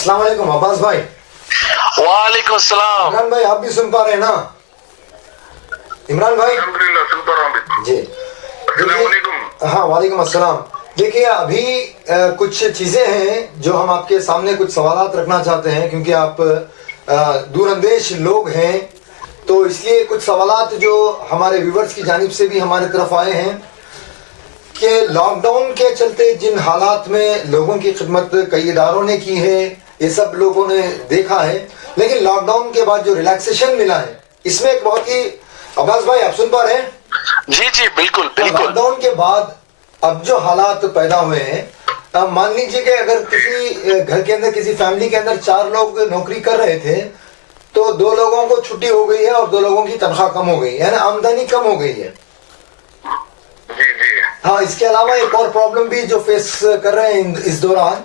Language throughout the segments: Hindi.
अस्सलाम वालेकुम अब्बास भाई। वालेकुम सलाम। इमरान भाई, आप भी सुन पा रहे हैं ना? इमरान भाई अल्हम्दुलिल्लाह सुन पा रहा हूँ। जी, अस्सलाम वालेकुम। हाँ वालेकुम अस्सलाम। देखिए, अभी कुछ चीज़ें हैं जो हम आपके सामने कुछ सवालात रखना चाहते हैं, क्योंकि आप दूरअंदेश लोग हैं, तो इसलिए कुछ सवालात जो हमारे व्यूवर्स की जानिब से भी हमारे तरफ आए हैं कि लॉकडाउन के चलते जिन हालात में लोगों की खिदमत कई इदारों ने की है, ये सब लोगों ने देखा है, लेकिन लॉकडाउन के बाद जो रिलैक्सेशन मिला है, इसमें एक बहुत ही, अब्बास भाई आप सुन पा रहे हैं? जी जी बिल्कुल बिल्कुल। लॉकडाउन के बाद अब जो हालात पैदा हुए हैं, अब मान लीजिए कि अगर किसी घर के अंदर, किसी फैमिली के अंदर 4 लोग नौकरी कर रहे थे, तो 2 लोगों को छुट्टी हो गई है और 2 लोगों की तनख्वाह कम हो गई, यानी आमदनी कम हो गई है। जी जी। हाँ, इसके अलावा एक और प्रॉब्लम भी जो फेस कर रहे हैं इस दौरान,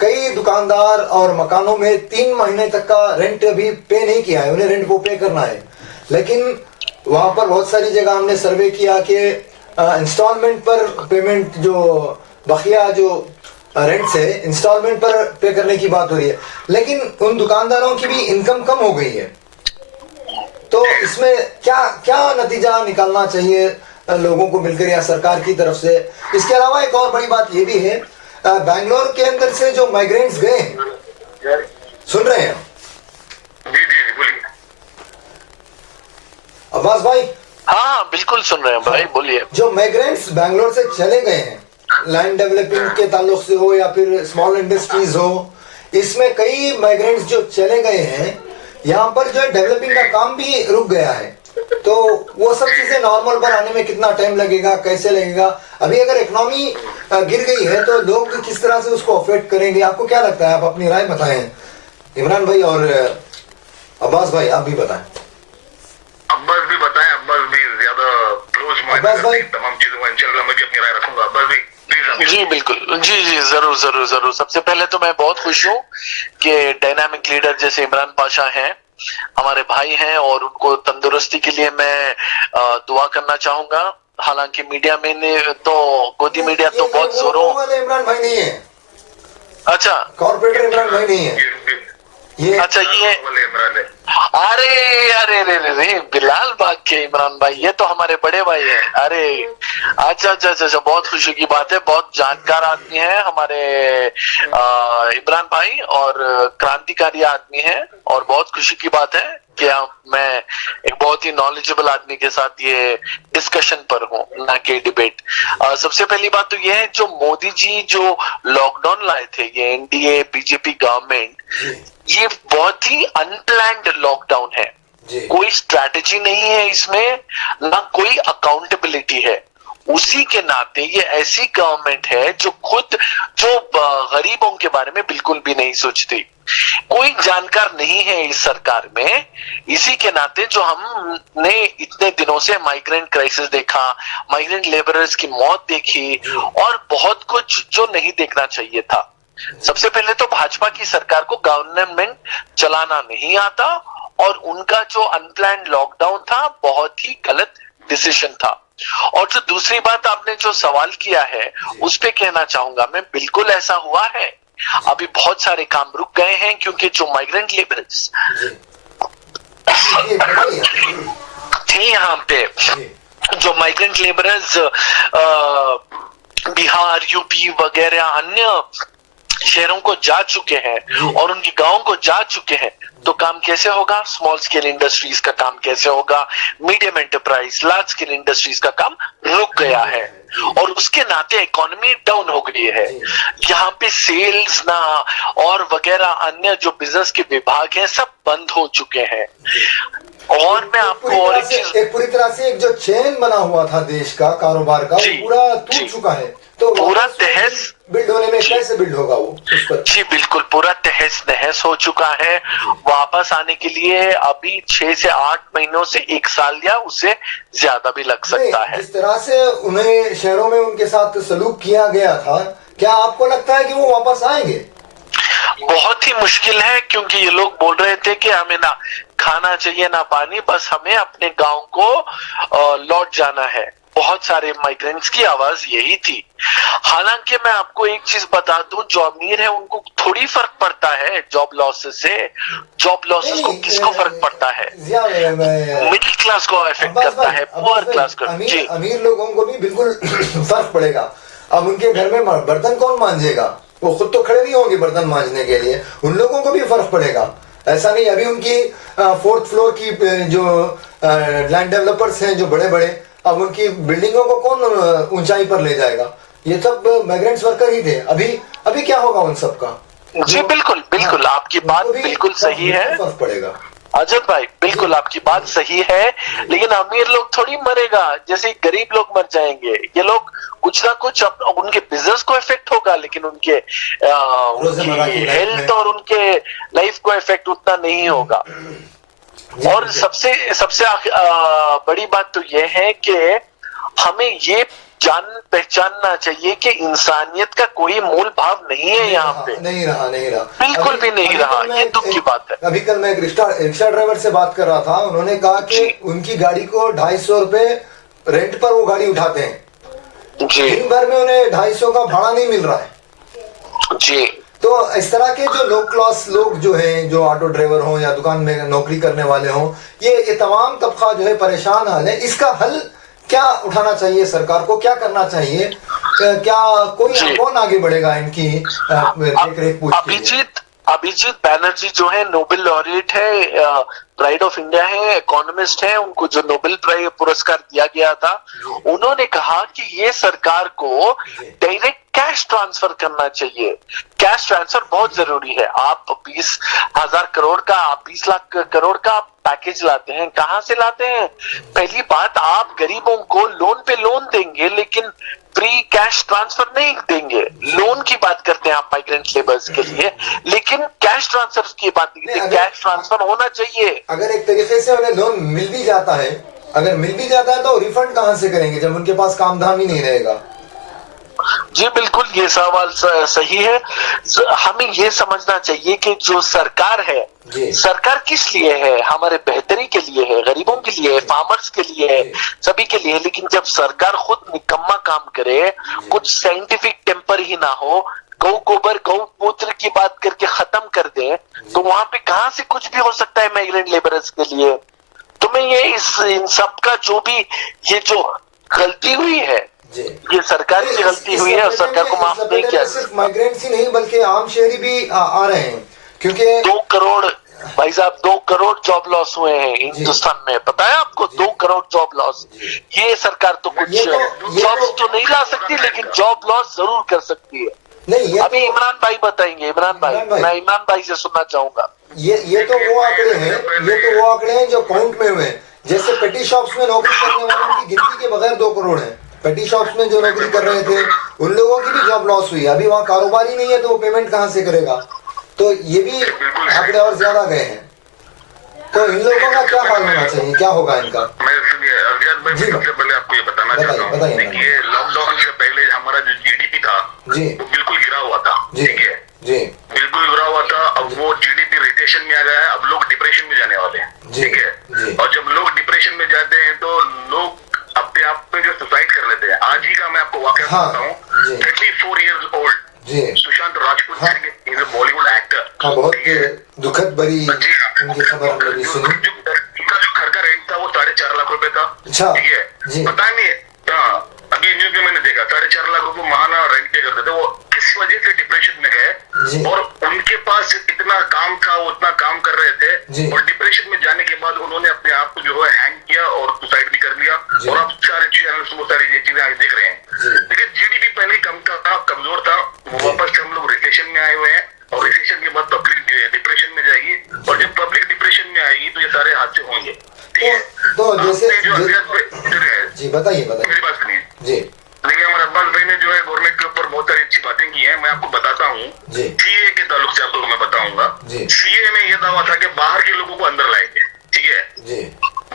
कई दुकानदार और मकानों में 3 महीने तक का रेंट अभी पे नहीं किया है, उन्हें रेंट को पे करना है, लेकिन वहाँ पर बहुत सारी जगह हमने सर्वे किया कि इंस्टॉलमेंट पर पेमेंट, जो बकिया जो रेंट से इंस्टॉलमेंट पर पे करने की बात हो रही है, लेकिन उन दुकानदारों की भी इनकम कम हो गई है। तो इसमें क्या क्या नतीजा निकालना चाहिए लोगों को मिलकर या सरकार की तरफ से? इसके अलावा एक और बड़ी बात ये भी है, बैंगलोर के अंदर से जो माइग्रेंट्स गए हैं, सुन रहे हैं जी जी बोलिए। अब्बास भाई? हाँ बिल्कुल सुन रहे हैं भाई, बोलिए। जो माइग्रेंट्स बैंगलोर से चले गए हैं, लैंड डेवलपिंग के ताल्लुक से हो या फिर स्मॉल इंडस्ट्रीज हो, इसमें कई माइग्रेंट्स जो चले गए हैं, यहाँ पर जो है डेवलपिंग का काम भी रुक गया है, तो वो सब चीजें नॉर्मल पर आने में कितना टाइम लगेगा, कैसे लगेगा? अभी अगर इकोनॉमी गिर गई है तो लोग किस तरह से उसको अफेक्ट करेंगे? आपको क्या लगता है? आप अपनी राय बताएं इमरान भाई, और अब्बास भाई आप भी बताएं। अब्बास भी बताएं, अब्बास भी ज्यादा क्लोज अब्बास भाई? तमाम चीजों में इंशाल्लाह मैं भी अपनी राय रखूंगा। अब्बास भी प्लीज। जी बिल्कुल, जी जी जरूर जरूर जरूर। सबसे पहले तो मैं बहुत खुश हूँ कि डायनामिक लीडर जैसे इमरान पाशा हैं, हमारे भाई हैं, और उनको तंदुरुस्ती के लिए मैं दुआ करना चाहूंगा। हालांकि मीडिया में ने तो गोदी मीडिया तो बहुत जोरों। वाले इमरान भाई नहीं है, अच्छा, कॉर्पोरेटर इमरान भाई नहीं है ये। अच्छा ये, वाले इमरान है। अरे अरे अरे अरे बिलाल बाग के इमरान भाई, ये तो हमारे बड़े भाई हैं। अरे अच्छा अच्छा अच्छा, बहुत खुशी की बात है। बहुत जानकार आदमी है हमारे इमरान भाई, और क्रांतिकारी आदमी है, और बहुत खुशी की बात है कि मैं एक बहुत ही नॉलेजेबल आदमी के साथ ये डिस्कशन पर हूँ, ना कि डिबेट। सबसे पहली बात तो ये है, जो मोदी जी जो लॉकडाउन लाए थे, ये एनडीए बीजेपी गवर्नमेंट, ये बहुत ही अनप्लैन्ड लॉकडाउन है। कोई स्ट्रैटेजी नहीं है इसमें, ना कोई अकाउंटेबिलिटी है। उसी के नाते ये ऐसी गवर्नमेंट है जो खुद, जो गरीबों के बारे में बिल्कुल भी नहीं सोचती। कोई जानकार नहीं है इस सरकार में। इसी के नाते जो हमने इतने दिनों से माइग्रेंट क्राइसिस देखा, माइग्रेंट लेबरर्स की मौत देखी, और बहुत कुछ जो नहीं देखना चाहिए था। सबसे पहले तो भाजपा की सरकार को गवर्नमेंट चलाना नहीं आता, और उनका जो अनप्लैन्ड लॉकडाउन था बहुत ही गलत डिसीजन था। और जो दूसरी बात आपने जो सवाल किया है, उस पे कहना चाहूंगा मैं, बिल्कुल ऐसा हुआ है। अभी बहुत सारे काम रुक गए हैं, क्योंकि जो माइग्रेंट लेबरर्स थे यहाँ पे, जो माइग्रेंट लेबरर्स बिहार, यूपी वगैरह अन्य शहरों को जा चुके हैं और उनके गांवों को जा चुके हैं, तो काम कैसे होगा? स्मॉल स्केल इंडस्ट्रीज का काम कैसे होगा? Medium enterprise, large scale industries का काम रुक गया है, और उसके नाते इकोनॉमी डाउन हो गई है। यहाँ पे सेल्स ना और वगैरह अन्य जो बिजनेस के विभाग हैं, सब बंद हो चुके हैं। और मैं आपको और एक चीज, एक पूरी तरह से एक जो चेन बना हुआ था देश का कारोबार का, वो पूरा टूट चुका है। तो पूरा तहस बिल्ड होने में कैसे बिल्ड होगा वो उस पर? जी बिल्कुल, पूरा तहस नहस हो चुका है। वापस आने के लिए अभी 6 से 8 महीनों से 1 साल या उससे ज्यादा भी लग सकता है। जिस तरह से उन्हें शहरों में उनके साथ सलूक किया गया था, क्या आपको लगता है कि वो वापस आएंगे? बहुत ही मुश्किल है, क्योंकि ये लोग बोल रहे थे कि हमें ना खाना चाहिए ना पानी, बस हमें अपने गांव को लौट जाना है। बहुत सारे माइग्रेंट्स की आवाज यही थी। हालांकि मैं आपको एक चीज बता दूं, जो अमीर है उनको थोड़ी फर्क पड़ता है जॉब लॉसेस से। जॉब लॉसेस को किसको फर्क पड़ता है? मिडिल क्लास को इफेक्ट करता है, पुअर क्लास को। जी, अमीर लोगों को भी बिल्कुल फर्क पड़ेगा। अब उनके घर में बर्तन कौन मांजेगा? वो खुद तो खड़े नहीं होंगे बर्तन मांजने के लिए, उन लोगों को भी फर्क पड़ेगा। ऐसा नहीं, अभी उनकी 4th फ्लोर की जो लैंड डेवलपर्स हैं जो बड़े बड़े, अब उनकी बिल्डिंगों को कौन ऊंचाई पर ले जाएगा? ये सब माइग्रेंट्स वर्कर ही थे। अभी क्या होगा उन सब का? जी बिल्कुल बिल्कुल, आपकी बात बिल्कुल सही है फर्क पड़ेगा अजय भाई, बिल्कुल आपकी बात सही है। लेकिन अमीर लोग थोड़ी मरेगा जैसे गरीब लोग मर जाएंगे। ये लोग कुछ ना कुछ उनके बिजनेस को इफेक्ट होगा, लेकिन उनके उनकी हेल्थ और उनके लाइफ को इफेक्ट उतना नहीं होगा। और सबसे बड़ी बात तो ये है कि हमें ये पहचानना चाहिए कि इंसानियत का कोई मूल भाव नहीं है यहाँ पे। नहीं रहा बिल्कुल भी नहीं रहा। ये दुख की बात है। अभी कल मैं एक रिक्शा ड्राइवर से बात कर रहा था, उन्होंने कहा कि उनकी गाड़ी को 250 रुपए रेंट पर वो गाड़ी उठाते हैं। दिन भर में उन्हें 250 का भाड़ा नहीं मिल रहा है जी। तो इस तरह के जो लो क्लास लोग जो हैं, जो ऑटो ड्राइवर हों या दुकान में नौकरी करने वाले हों, ये तमाम तबका जो है परेशान हाल है। इसका हल क्या उठाना चाहिए? सरकार को क्या करना चाहिए? क्या कौन आगे बढ़ेगा इनकी देख रेख पूछ के? अभिजीत बैनर्जी जो है नोबेल लॉरेट है, प्राइड ऑफ इंडिया है, इकोनॉमिस्ट है, उनको जो नोबेल प्राइज पुरस्कार दिया गया था, उन्होंने कहा कि ये सरकार को डायरेक्ट कैश ट्रांसफर करना चाहिए। कैश ट्रांसफर बहुत जरूरी है। आप 20,000 करोड़ का, 20 लाख करोड़ का पैकेज लाते हैं, कहां से लाते हैं? पहली बात, आप गरीबों को लोन पे लोन देंगे लेकिन फ्री कैश ट्रांसफर नहीं देंगे। लोन की बात करते हैं आप माइग्रेंट लेबर्स के लिए, लेकिन कैश ट्रांसफर की बात नहीं करते। कैश ट्रांसफर होना चाहिए। अगर एक तरीके से उन्हें लोन मिल भी जाता है, तो रिफंड कहां से करेंगे जब उनके पास काम धाम ही नहीं रहेगा? जी बिल्कुल, ये सवाल सही है। हमें ये समझना चाहिए कि जो सरकार है, सरकार किस लिए है? हमारे बेहतरी के लिए है, गरीबों के लिए है, फार्मर्स के लिए है, सभी के लिए है। लेकिन जब सरकार खुद निकम्मा काम करे, कुछ साइंटिफिक टेम्पर ही ना हो, गौ गोबर गौ मूत्र की बात करके खत्म कर दे, तो वहां पे कहां से कुछ भी हो सकता है माइग्रेंट लेबरर्स के लिए। तो मैं ये इन सब का जो भी ये जो गलती हुई है, ये सरकार की गलती हुई है और सरकार को माफ नहीं किया। सिर्फ माइग्रेंट्स ही नहीं बल्कि आम शहरी भी आ रहे हैं, क्योंकि 2 करोड़ भाई साहब, 2 करोड़ जॉब लॉस हुए हैं हिंदुस्तान में। पता है आपको? 2 करोड़ जॉब लॉस। ये सरकार तो कुछ जॉब्स तो नहीं ला सकती, लेकिन जॉब लॉस जरूर कर सकती है। नहीं, अभी इमरान भाई बताएंगे। इमरान भाई, मैं इमरान भाई से सुनना चाहूंगा। ये तो वो आंकड़े हैं जो काउंट में हुए हैं। जैसे पेटी शॉप्स में नौकरी करने वालों की गिनती के बगैर 2 करोड़ है। पेटी शॉप्स में जो नौकरी कर रहे थे उन लोगों की भी जॉब लॉस हुई। अभी वहाँ कारोबार ही नहीं है तो वो पेमेंट कहाँ से करेगा? तो ये भी आंकड़े और ज्यादा गए हैं। तो इन लोगों का क्या हाल होना चाहिए? क्या होगा इनका? मैं सबसे पहले आपको ये बताना चाहता हूँ, देखिए लॉकडाउन से पहले हमारा जो जीडीपी था वो बिल्कुल गिरा हुआ था। ठीक है जी, बिल्कुल गिरा हुआ था। अब वो जीडीपी रिसेशन में आ गया है। अब लोग डिप्रेशन में जाने वाले हैं। ठीक है, और जब लोग डिप्रेशन में जाते हैं तो लोग अपने आप पे जो सुसाइड कर लेते हैं। आज ही का मैं आपको वाकया बताता हूँ। 34 years old Sushant Rajput Bollywood actor, बहुत दुखद भरी उनकी खबर हम लोग सुनी। उनका जो घर का रेंट था वो 4.5 लाख रुपए था। ठीक है, पता नहीं अभी न्यूज में मैंने देखा 4.5 लाख रुपए महाना रेंट पे करते थे। वो किस वजह से डिप्रेशन में गए, और उनके पास इतना काम था, वो उतना काम कर रहे थे, और डिप्रेशन में जाने के बाद उन्होंने अपने आप को जो है हैंग किया और सुसाइड भी कर लिया। और आप सारे चैनल्स वो सारी चीजें आज देख रहे हैं। लेकिन जीडीपी पहले कम था, कमजोर था, वापस हम लोग रिसेशन में आए हुए हैं, और रिसेशन के बाद पब्लिक डिप्रेशन में जाएगी, और जब पब्लिक डिप्रेशन में आएगी तो ये सारे हादसे होंगे। ठीक है, तो जैसे जी बताइए मेरी बात सुनिए जी। देखिए, हमारे अब्बास भाई ने जो है गवर्नमेंट के ऊपर बहुत सारी अच्छी बातें की हैं। मैं आपको बताता हूँ, सीए के ताल्लुक से आपको मैं बताऊंगा। सीए में यह दावा था कि बाहर के लोगों को अंदर लाएंगे। ठीक है,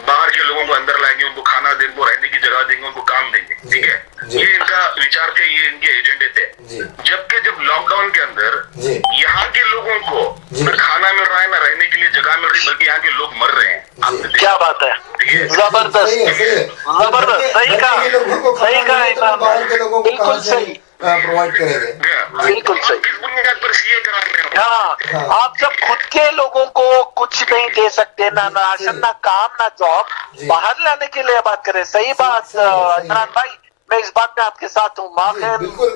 बाहर के लोगों को अंदर लाएंगे, उनको खाना देंगे, उनको रहने की जगह देंगे, उनको काम देंगे। ठीक है, ये इनका विचार थे, ये इनके एजेंडे थे। जबकि जब लॉकडाउन के अंदर यहाँ के लोगों को न खाना मिल रहा है, न रहने के लिए जगह मिल रही, बल्कि यहाँ के लोग मर रहे हैं। क्या बात है, जबरदस्त, जबरदस्त, सही कहा, सही कहा इमरान भाई, बिल्कुल सही, प्रोवाइड करेंगे, बिल्कुल सही। इस बुनियाद पर सीए कराने हैं। हाँ, आप जब खुद के लोगों को कुछ नहीं दे सकते, ना राशन, ना काम, ना जॉब, बाहर लाने के लिए बात करें, सही बात इमरान भाई, मैं इस बात में आपके साथ हूँ। माँ खैर, बिल्कुल,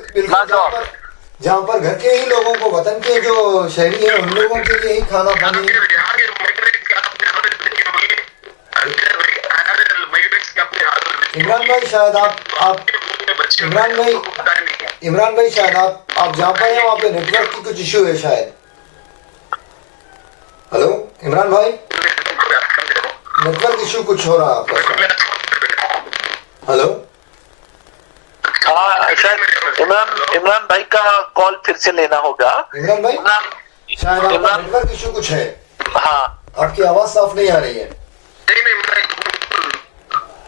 जहाँ पर घर के ही लोगों को, वतन के जो शहरी है उन लोगों के लिए ही खाना पानी। इमरान भाई शायद आप इमरान भाई शायद आप जहाँ पर हैं वहाँ पे नेटवर्क की कुछ इश्यू है शायद। हेलो इमरान भाई, नेटवर्क इश्यू कुछ हो रहा है आपका। हेलो, हाँ शायद इमरान भाई का कॉल फिर से लेना होगा। इमरान भाई शायद आपका नेटवर्क इश्यू कुछ है। हाँ, आपकी आवाज साफ नहीं आ रही है।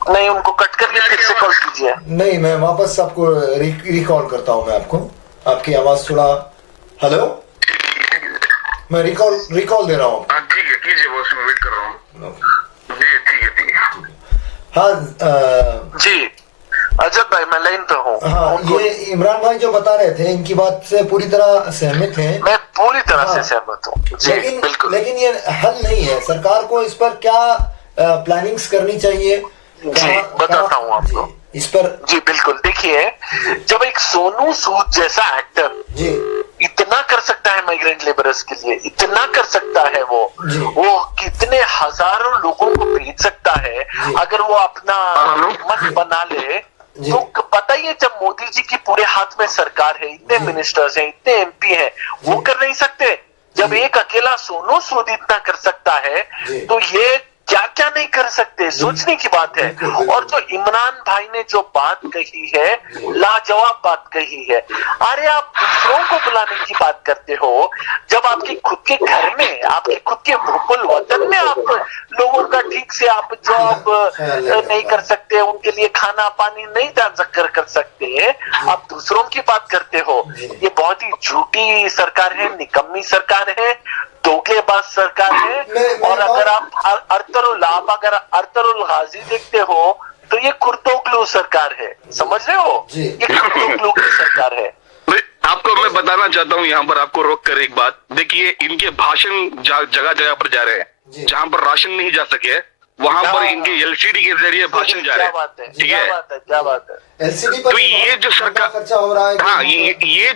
नहीं, उनको कट करके फिर से कॉल कीजिए। नहीं, मैं वापस आपको रिकॉल करता हूँ, मैं आपको आपकी आवाज थोड़ा। हेलो, मैं रिकॉल दे रहा हूँ। ठीक है, कीजिए, वो उसमें वेट कर रहा हूँ। जी ठीक है। हाँ जी अजब भाई, मैं लाइन पे हूँ। हाँ, ये इमरान भाई जो बता रहे थे, इनकी बात से पूरी तरह सहमत हैं। मैं पूरी तरह से सहमत हूँ। लेकिन ये हल नहीं है। सरकार को इस पर क्या प्लानिंग्स करनी चाहिए? जी बताता हूँ आपको इस पर। जी बिल्कुल, देखिए, जब एक सोनू सूद जैसा एक्टर जी इतना कर सकता है माइग्रेंट लेबरर्स के लिए, इतना कर सकता है, वो कितने हजारों लोगों को भेज सकता है अगर वो अपना मन बना ले। तो पता ही है, जब मोदी जी की पूरे हाथ में सरकार है, इतने मिनिस्टर्स हैं, इतने एमपी हैं, वो कर नहीं सकते। जब एक अकेला सोनू सूद इतना कर सकता है, तो ये क्या क्या नहीं कर सकते, सोचने की बात है। और जो इमरान भाई ने जो बात कही है, लाजवाब बात कही है। अरे आप दूसरों को बुलाने की बात करते हो, जब आपके खुद के घर में, आपके खुद के भूपुल वतन में आप लोगों का ठीक से आप जॉब नहीं कर सकते, उनके लिए खाना पानी नहीं कर सकते, आप दूसरों की बात करते हो। ये बहुत ही झूठी सरकार है, निकम्मी सरकार है, धोखेबाज सरकार है। और अगर आप अरतरुल गाजी देखते हो, तो ये कुर्तोगलू सरकार है, समझ रहे हो? ये कुर्तोगलू की सरकार है। आपको मैं बताना चाहता हूँ, यहाँ पर आपको रोक कर एक बात देखिए, इनके भाषण जगह जगह पर जा रहे हैं, जहाँ पर राशन नहीं जा सके वहां पर इनके एलसीडी के जरिए भाषण जा रहे हैं। ठीक है, क्या बात है। एलसीडी पर तो ये जो सरकार खर्चा हो रहा है, हाँ, ये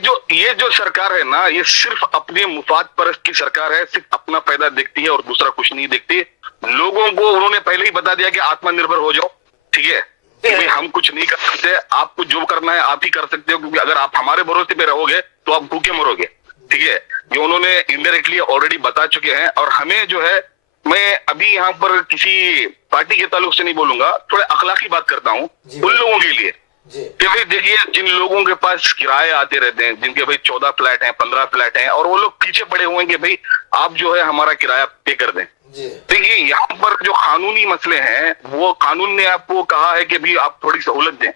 जो सरकार है ना, ये सिर्फ अपने मुफाद परस्त की सरकार है, सिर्फ अपना फायदा देखती है और दूसरा कुछ नहीं देखती। लोगों को उन्होंने पहले ही बता दिया कि आत्मनिर्भर हो जाओ। ठीक है, कि भाई हम कुछ नहीं कर सकते, आपको जो करना है आप ही कर सकते हो, क्योंकि अगर आप हमारे भरोसे पे रहोगे तो आप भूखे मरोगे। ठीक है, ये उन्होंने इनडायरेक्टली ऑलरेडी बता चुके हैं। और हमें जो है, मैं अभी यहाँ पर किसी पार्टी के ताल्लुक से नहीं बोलूंगा, थोड़े अखलाकी बात करता हूँ उन लोगों के लिए कि भाई देखिए, जिन लोगों के पास किराए आते रहते हैं, जिनके भाई 14 फ्लैट हैं, 15 फ्लैट हैं, और वो लोग पीछे पड़े हुए हैं कि भाई आप जो है हमारा किराया पे कर दें। देखिए, यहाँ पर जो कानूनी मसले हैं, वो कानून ने आपको कहा है कि भाई आप थोड़ी सहूलत दें,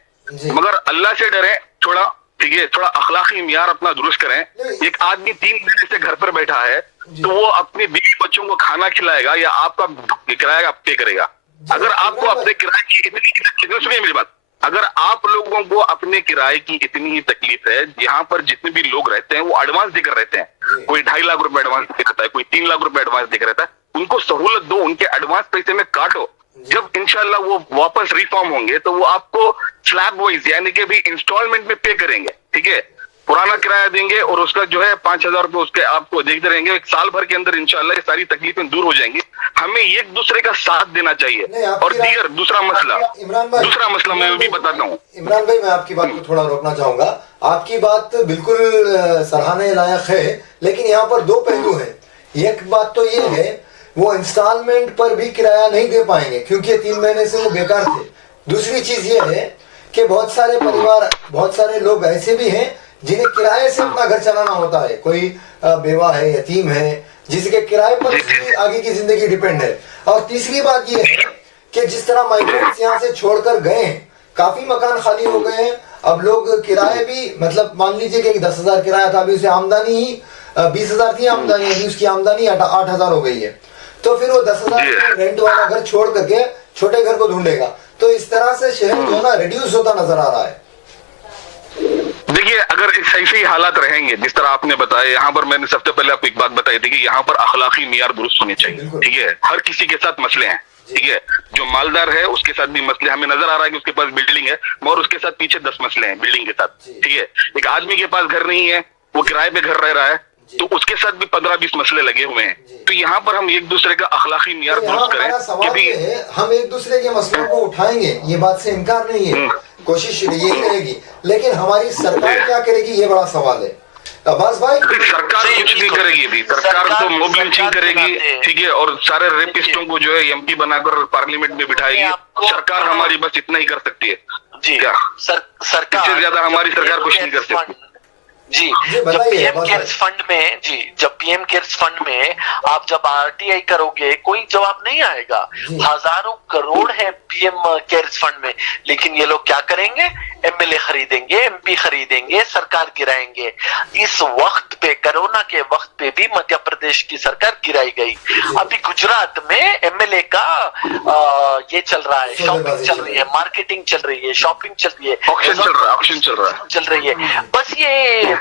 मगर अल्लाह से डरें थोड़ा। ठीक है, थोड़ा अखलाकी मियार अपना दुरुस्त करें। एक आदमी 3 महीने से घर पर बैठा है, तो वो अपने 20 बच्चों को खाना खिलाएगा या आपका किराया पे करेगा? अगर आपको अपने किराए की इतनी, सुनिए मेरी बात, अगर आप लोगों को अपने किराए की इतनी ही तकलीफ है, यहाँ पर जितने भी लोग रहते हैं वो एडवांस देकर रहते हैं, कोई 2.5 लाख रुपए एडवांस देकर रहता है, कोई 3 लाख रुपए एडवांस देकर रहता है, उनको सहूलत दो, उनके एडवांस पैसे में काटो। जब इंशाल्लाह वो वापस रिफॉर्म होंगे तो वो आपको स्लैब वाइज यानी कि भी इंस्टॉलमेंट में पे करेंगे। ठीक है, पुराना किराया देंगे और उसका जो है 5,000 रुपए उसके आपको देखते रहेंगे। 1 साल भर के अंदर इंशाल्लाह ये सारी तकलीफें दूर हो जाएंगी। हमें एक दूसरे का साथ देना चाहिए। और दीगर दूसरा मसला मैं भी बताता हूँ। इमरान भाई, मैं आपकी बात को थोड़ा रोकना चाहूंगा। आपकी बात बिल्कुल सराहने लायक है, लेकिन यहाँ पर 2 पहलू है। एक बात तो ये है, वो इंस्टॉलमेंट पर भी किराया नहीं दे पाएंगे क्योंकि 3 महीने से वो बेकार थे। दूसरी चीज ये है कि बहुत सारे परिवार, बहुत सारे लोग ऐसे भी हैं जिन्हें किराए से अपना घर चलाना होता है। कोई बेवा है, यतीम है, जिसके किराए पर उसकी आगे की जिंदगी डिपेंड है। और तीसरी बात ये है कि जिस तरह माइग्रेंट्स यहाँ से छोड़कर गए हैं, काफी मकान खाली हो गए हैं। अब लोग किराए भी, मतलब मान लीजिए कि 10,000 किराया था, अभी उसे आमदनी ही 20,000 थी आमदनी, अभी उसकी आमदनी 8,000 हो गई है, तो फिर वो 10,000 रेंट वाला घर छोड़ करके छोटे घर को ढूंढेगा। तो इस तरह से शहर जो है ना रिड्यूस होता नजर आ रहा है। देखिए, अगर ऐसे ही हालात रहेंगे जिस तरह आपने बताया, यहाँ पर मैंने सबसे पहले आपको एक बात बताई थी कि यहाँ पर अखलाकी मियार दुरुस्त होने चाहिए, ठीक है। हर किसी के साथ मसले हैं, ठीक है। जो मालदार है उसके साथ भी मसले, हमें नजर आ रहा है कि उसके पास बिल्डिंग है और उसके साथ पीछे 10 मसले हैं बिल्डिंग के साथ, ठीक है। एक आदमी के पास घर नहीं है, वो किराए पे घर रह रहा है, तो उसके साथ भी 15-20 मसले लगे हुए हैं। तो यहाँ पर हम एक दूसरे का अखलाकी मियार दुरुस्त करें कि भी हम एक दूसरे के मसलों को उठाएंगे, ये बात से इनकार नहीं है, कोशिश यही रहेगी, लेकिन हमारी सरकार क्या करेगी ये बड़ा सवाल है। अब्बास भाई, सरकार कुछ नहीं करेगी अभी, सरकार तो मॉब लिंचिंग करेगी, ठीक है, और सारे रेपिस्टों को जो है एमपी बनाकर पार्लियामेंट में बिठाएगी। सरकार हमारी बस इतना ही कर सकती है जी, क्या सरकार इससे ज्यादा हमारी सरकार कुछ नहीं कर सकती जी। जब पीएम केयर्स फंड में जब पीएम केयर्स फंड में आप जब आरटीआई करोगे कोई जवाब नहीं आएगा। हजारों करोड़ है पीएम केयर्स फंड में, लेकिन ये लोग क्या करेंगे, एमएलए खरीदेंगे, एमपी खरीदेंगे, सरकार गिराएंगे। इस वक्त पे, कोरोना के वक्त पे भी मध्य प्रदेश की सरकार गिराई गई। अभी गुजरात में एमएलए का ये चल रहा है, शॉपिंग चल रही है, मार्केटिंग चल रही है, शॉपिंग चल रही है, ऑक्शन चल रही है। बस ये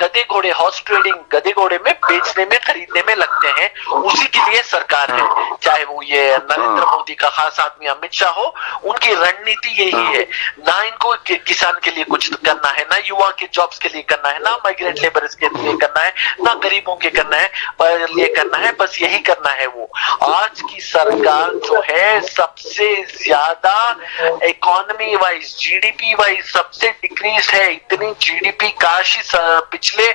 गधे घोड़े, हॉर्स ट्रेडिंग, गधे घोड़े में बेचने में खरीदने में लगते हैं, उसी के लिए सरकार है। चाहे वो ये नरेंद्र मोदी का खास आदमी अमित शाह हो, उनकी रणनीति यही है। ना इनको किसान के लिए कुछ करना है, ना युवा के जॉब्स के लिए करना है, ना माइग्रेंट लेबर्स के लिए करना है, ना गरीबों के करना है, लिए करना है, बस यही करना है। वो आज की सरकार जो है सबसे ज्यादा इकोनॉमी वाइज, जीडीपी वाइज सबसे डिक्रीज है। इतनी जीडीपी काश पिछले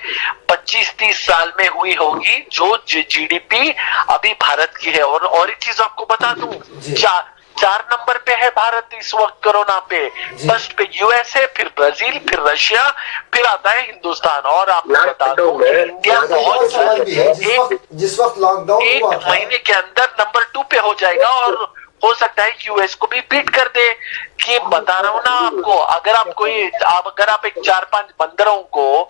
25-30 साल में हुई होगी जो जीडीपी अभी भारत की है। और एक चीज आपको बता दूं, 4 नंबर पे है भारत इस वक्त कोरोना पे, फर्स्ट पे यूएसए, फिर ब्राजील, फिर रशिया, फिर आता है हिंदुस्तान। और आपको बता दूं इंडिया बहुत जिस वक्त लॉकडाउन 1 महीने के अंदर नंबर 2 पे हो जाएगा, और हो सकता है यूएस को भी बीट कर दे। कि बता रहा हूं ना आपको, अगर आप एक 4-5 बंदरों को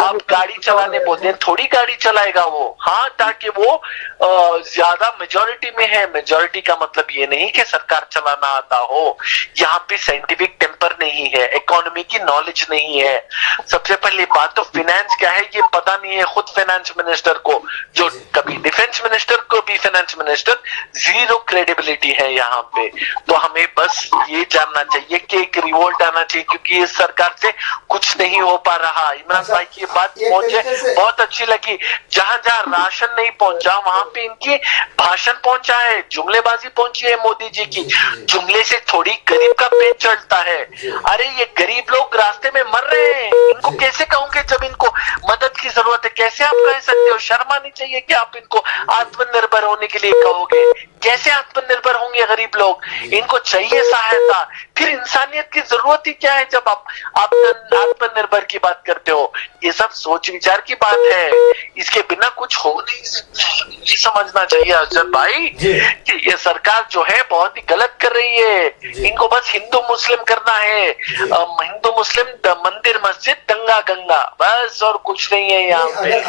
आप गाड़ी चलाने बोलते हैं, थोड़ी गाड़ी चलाएगा वो, हाँ, ताकि वो ज्यादा मेजोरिटी में है। मेजोरिटी का मतलब ये नहीं कि सरकार चलाना आता हो, यहाँ पे साइंटिफिक टेम्पर नहीं है, इकोनॉमी की नॉलेज नहीं है। सबसे पहली बात तो फाइनेंस क्या है ये पता नहीं है खुद फाइनेंस मिनिस्टर को, जो कभी डिफेंस मिनिस्टर को भी फाइनेंस मिनिस्टर, जीरो क्रेडिबिलिटी है यहाँ पे। तो हमें बस ये जानना चाहिए कि एक रिवोल्ट आना चाहिए, क्योंकि इस सरकार से कुछ नहीं हो पा रहा। इमरान भाई की बात पहुंचे, बहुत अच्छी लगी। जहां जहां राशन नहीं पहुंचा वहां पे इनकी भाषण पहुंचा है, जुमलेबाजी पहुंची है मोदी जी की। जुमले से थोड़ी गरीब का पेट चढ़ता है। अरे ये गरीब लोग रास्ते में मर रहे हैं, इनको कैसे कहूंगे जब इनको मदद की जरूरत है? कैसे आप कह सकते हो? शर्म आनी चाहिए कि आप इनको आत्मनिर्भर होने के लिए कहोगे। कैसे आत्मनिर्भर होंगे गरीब लोग? इनको चाहिए सहायता। फिर इंसानियत की जरूरत ही क्या है जब आप आत्मनिर्भर की बात करते हो? ये सब सोच विचार की बात है, इसके बिना कुछ हो नहीं सकता। ये समझना चाहिए अजहर भाई कि ये सरकार जो है बहुत ही गलत कर रही है। इनको बस हिंदू मुस्लिम करना है, हिंदू मुस्लिम मंदिर मस्जिद दंगा गंगा, बस और कुछ नहीं है यहाँ पे।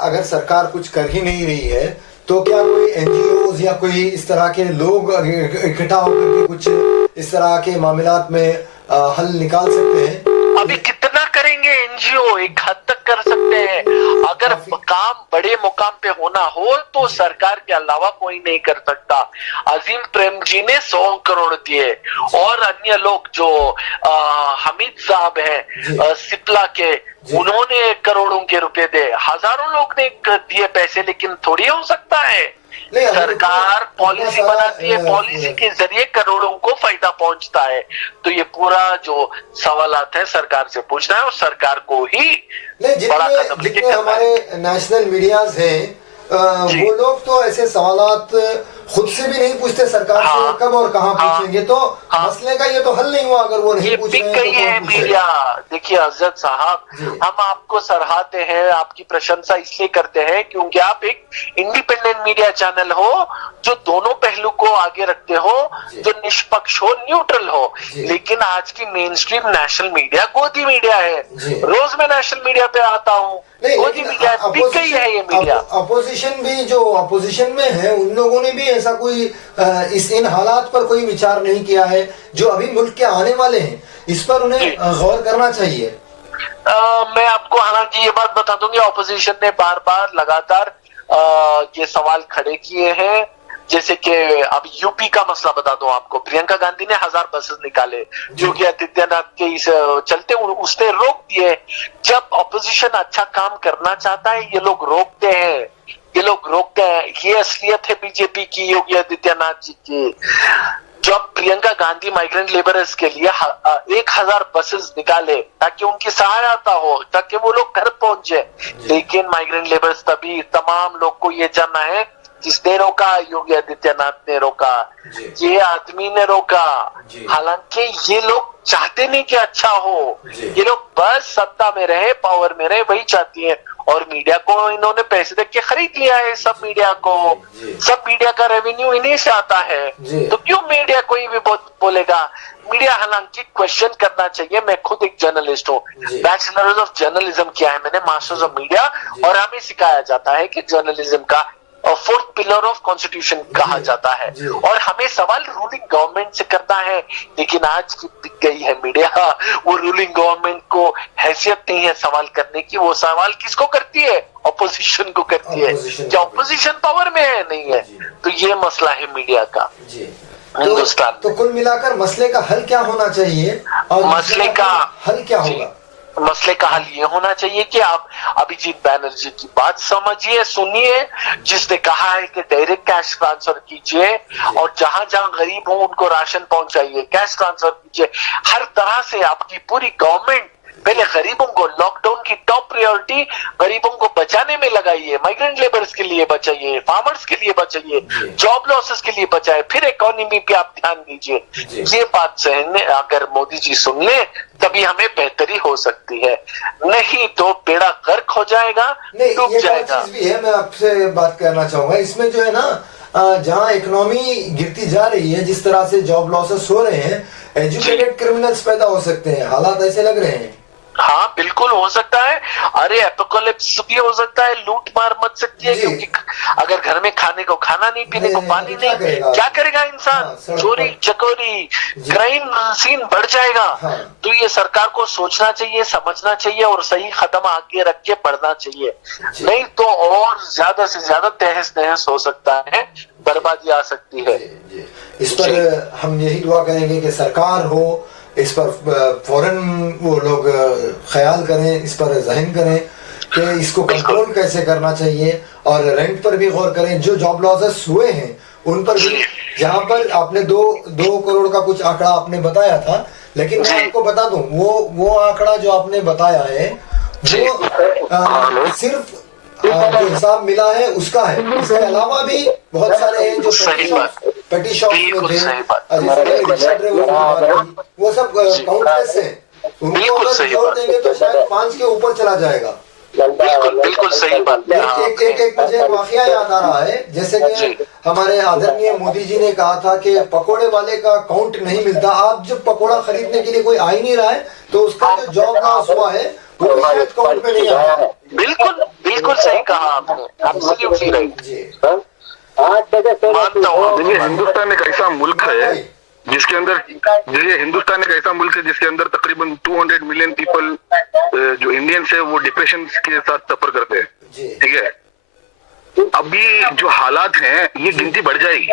अगर सरकार कुछ कर ही नहीं रही है तो क्या कोई एनजीओ या कोई इस तरह के लोग इकट्ठा होकर के कुछ इस तरह के मामलात में हल निकाल सकते हैं? अभी कितना करेंगे एनजीओ? एक हद तक कर सकते हैं। अगर काम बड़े मुकाम पे होना हो तो सरकार के अलावा कोई नहीं कर सकता। अजीम प्रेम जी ने 100 करोड़ दिए, और अन्य लोग जो हमीद साहब हैं सिप्ला के, उन्होंने करोड़ों के रुपए दे, हजारों लोग ने दिए पैसे, लेकिन थोड़ी हो सकता है। सरकार पॉलिसी बनाती है, पॉलिसी के जरिए करोड़ों को फायदा पहुंचता है। तो ये पूरा जो सवालात है सरकार से पूछना है, और सरकार को ही बड़ा कदम लेके हमारे नेशनल मीडियाज हैं वो लोग तो ऐसे सवालात खुद से भी नहीं पूछते सरकार से कब और कहाँ पूछेंगे, तो मसले का ये तो हल नहीं हुआ अगर वो नहीं पूछ रहे हैं तो है मीडिया। देखिए अजद साहब, हम आपको सराहते हैं, आपकी प्रशंसा इसलिए करते हैं क्योंकि आप एक इंडिपेंडेंट मीडिया चैनल हो जो दोनों पहलू को आगे रखते हो, जो निष्पक्ष हो, न्यूट्रल हो। लेकिन आज की मेन स्ट्रीम नेशनल मीडिया गोदी मीडिया है। रोज मैं नेशनल मीडिया पे आता हूँ, गोदी मीडिया बिक गई है ये मीडिया। अपोजिशन भी जो अपोजिशन में है उन लोगों ने भी ऐसा कोई इन हालात पर कोई विचार नहीं किया है जो अभी मुल्क के आने वाले हैं, इस पर उन्हें गौर करना चाहिए। मैं आपको हालांकि ये बात बता दूंगी, ऑपोजिशन ने बार बार लगातार ये सवाल खड़े किए हैं। जैसे कि अब यूपी का मसला बता दूं आपको, प्रियंका गांधी ने 1000 बसेस निकाले योगी आदित्यनाथ के इस चलते, उसने रोक दिए। जब ऑपोजिशन अच्छा काम करना चाहता है ये लोग रोकते हैं, ये असलियत है बीजेपी की, योगी आदित्यनाथ जी की। जब प्रियंका गांधी माइग्रेंट लेबरर्स के लिए 1000 बसेस निकाले ताकि उनकी सहायता हो, ताकि वो लोग घर पहुंचे, लेकिन माइग्रेंट लेबर्स तभी तमाम लोग को ये जानना है किसने रोका? योगी आदित्यनाथ ने रोका, ये आदमी ने रोका। हालांकि ये लोग चाहते नहीं कि अच्छा हो, ये लोग बस सत्ता में रहे, पावर में रहे, वही चाहती है। और मीडिया को इन्होंने पैसे दे के खरीद लिया है, सब मीडिया का रेवेन्यू इन्हीं से आता है। तो क्यों मीडिया कोई भी बोलेगा? मीडिया हालांकि क्वेश्चन करना चाहिए। मैं खुद एक जर्नलिस्ट हूँ, बैचलर्स ऑफ जर्नलिज्म किया है मैंने, मास्टर्स ऑफ मीडिया, और हमें सिखाया जाता है कि जर्नलिज्म का फोर्थ पिलर ऑफ कॉन्स्टिट्यूशन कहा जाता है, और हमें सवाल रूलिंग गवर्नमेंट से करना है। लेकिन आज की बिक गई है मीडिया, वो रूलिंग गवर्नमेंट को हैसियत नहीं है सवाल करने की। वो सवाल किसको करती है? ऑपोजिशन को करती है। क्या ऑपोजिशन पावर में है? नहीं है। तो ये मसला है मीडिया का हिंदुस्तान। तो कुल मिलाकर मसले का हल क्या होना चाहिए, और मसले का हल क्या होगा? मसले का हल ये होना चाहिए कि आप अभिजीत बैनर्जी की बात समझिए, सुनिए, जिसने कहा है कि डायरेक्ट कैश ट्रांसफर कीजिए, और जहां जहां गरीब हो उनको राशन पहुंचाइए, कैश ट्रांसफर कीजिए। हर तरह से आपकी पूरी गवर्नमेंट पहले गरीबों को, लॉकडाउन की टॉप प्रायोरिटी गरीबों को बचाने में लगाइए, माइग्रेंट लेबर्स के लिए बचाइए, फार्मर्स के लिए बचाइए, जॉब लॉसेस के लिए बचाए, फिर इकोनॉमी पे आप ध्यान दीजिए। ये बात सहने अगर मोदी जी सुन ले तभी हमें बेहतरी हो सकती है, नहीं तो बेड़ा गर्क हो जाएगा, डूब जाएगा। चीज भी है, मैं आपसे बात करना चाहूंगा इसमें, जो है ना, जहाँ इकोनॉमी गिरती जा रही है, जिस तरह से जॉब लॉसेस हो रहे हैं, एजुकेटेड क्रिमिनल्स पैदा हो सकते हैं, हालात ऐसे लग रहे हैं। हाँ बिल्कुल हो सकता है। अरे एपोकलिप्स भी हो सकता है, लूट मार मच सकती है, क्योंकि अगर घर में खाने को खाना नहीं, पीने को पानी नहीं, क्या करेगा इंसान? चोरी चकोरी, क्राइम सीन बढ़ जाएगा। तो ये सरकार को सोचना चाहिए, समझना चाहिए, और सही कदम आगे रख के बढ़ना चाहिए, नहीं तो और ज्यादा से ज्यादा तहस नहस हो सकता है, बर्बादी आ सकती है। इस पर हम यही दुआ करेंगे कि सरकार हो, इस पर फौरन वो लोग ख्याल करें, इस पर जहन करें कि इसको कंट्रोल कैसे करना चाहिए, और रेंट पर भी गौर करें। जो जॉब लॉसेस हुए हैं उन पर भी, जहां पर आपने 2 करोड़ का कुछ आंकड़ा आपने बताया था, लेकिन मैं आपको बता दूं वो आंकड़ा जो आपने बताया है वो सिर्फ जो हिसाब मिला है उसका है। इसके अलावा भी बहुत सारे हैं जो पेटी शॉप में थे, वो सब काउंटलेस है, उनको अगर जोड़ देंगे तो शायद 5 के ऊपर चला जाएगा। बिल्कुल सही बात। एक मुझे वाकया याद आ रहा है, जैसे कि हमारे आदरणीय मोदी जी ने कहा था कि पकोड़े वाले का काउंट नहीं मिलता। आप जब पकोड़ा खरीदने के लिए कोई आ ही नहीं रहा है तो उसका जो जॉब लॉस हुआ है वो भी शायद काउंट में नहीं आया। बिल्कुल सही कहा आपने, एब्सोल्युटली राइट। मानता हूँ। देखिए हिंदुस्तान एक ऐसा मुल्क है जिसके अंदर, हिंदुस्तान एक ऐसा मुल्क है जिसके अंदर तकरीबन 200 मिलियन पीपल जो इंडियंस है वो डिप्रेशन के साथ सफर करते हैं, ठीक है। अभी जो हालात हैं ये गिनती बढ़ जाएगी,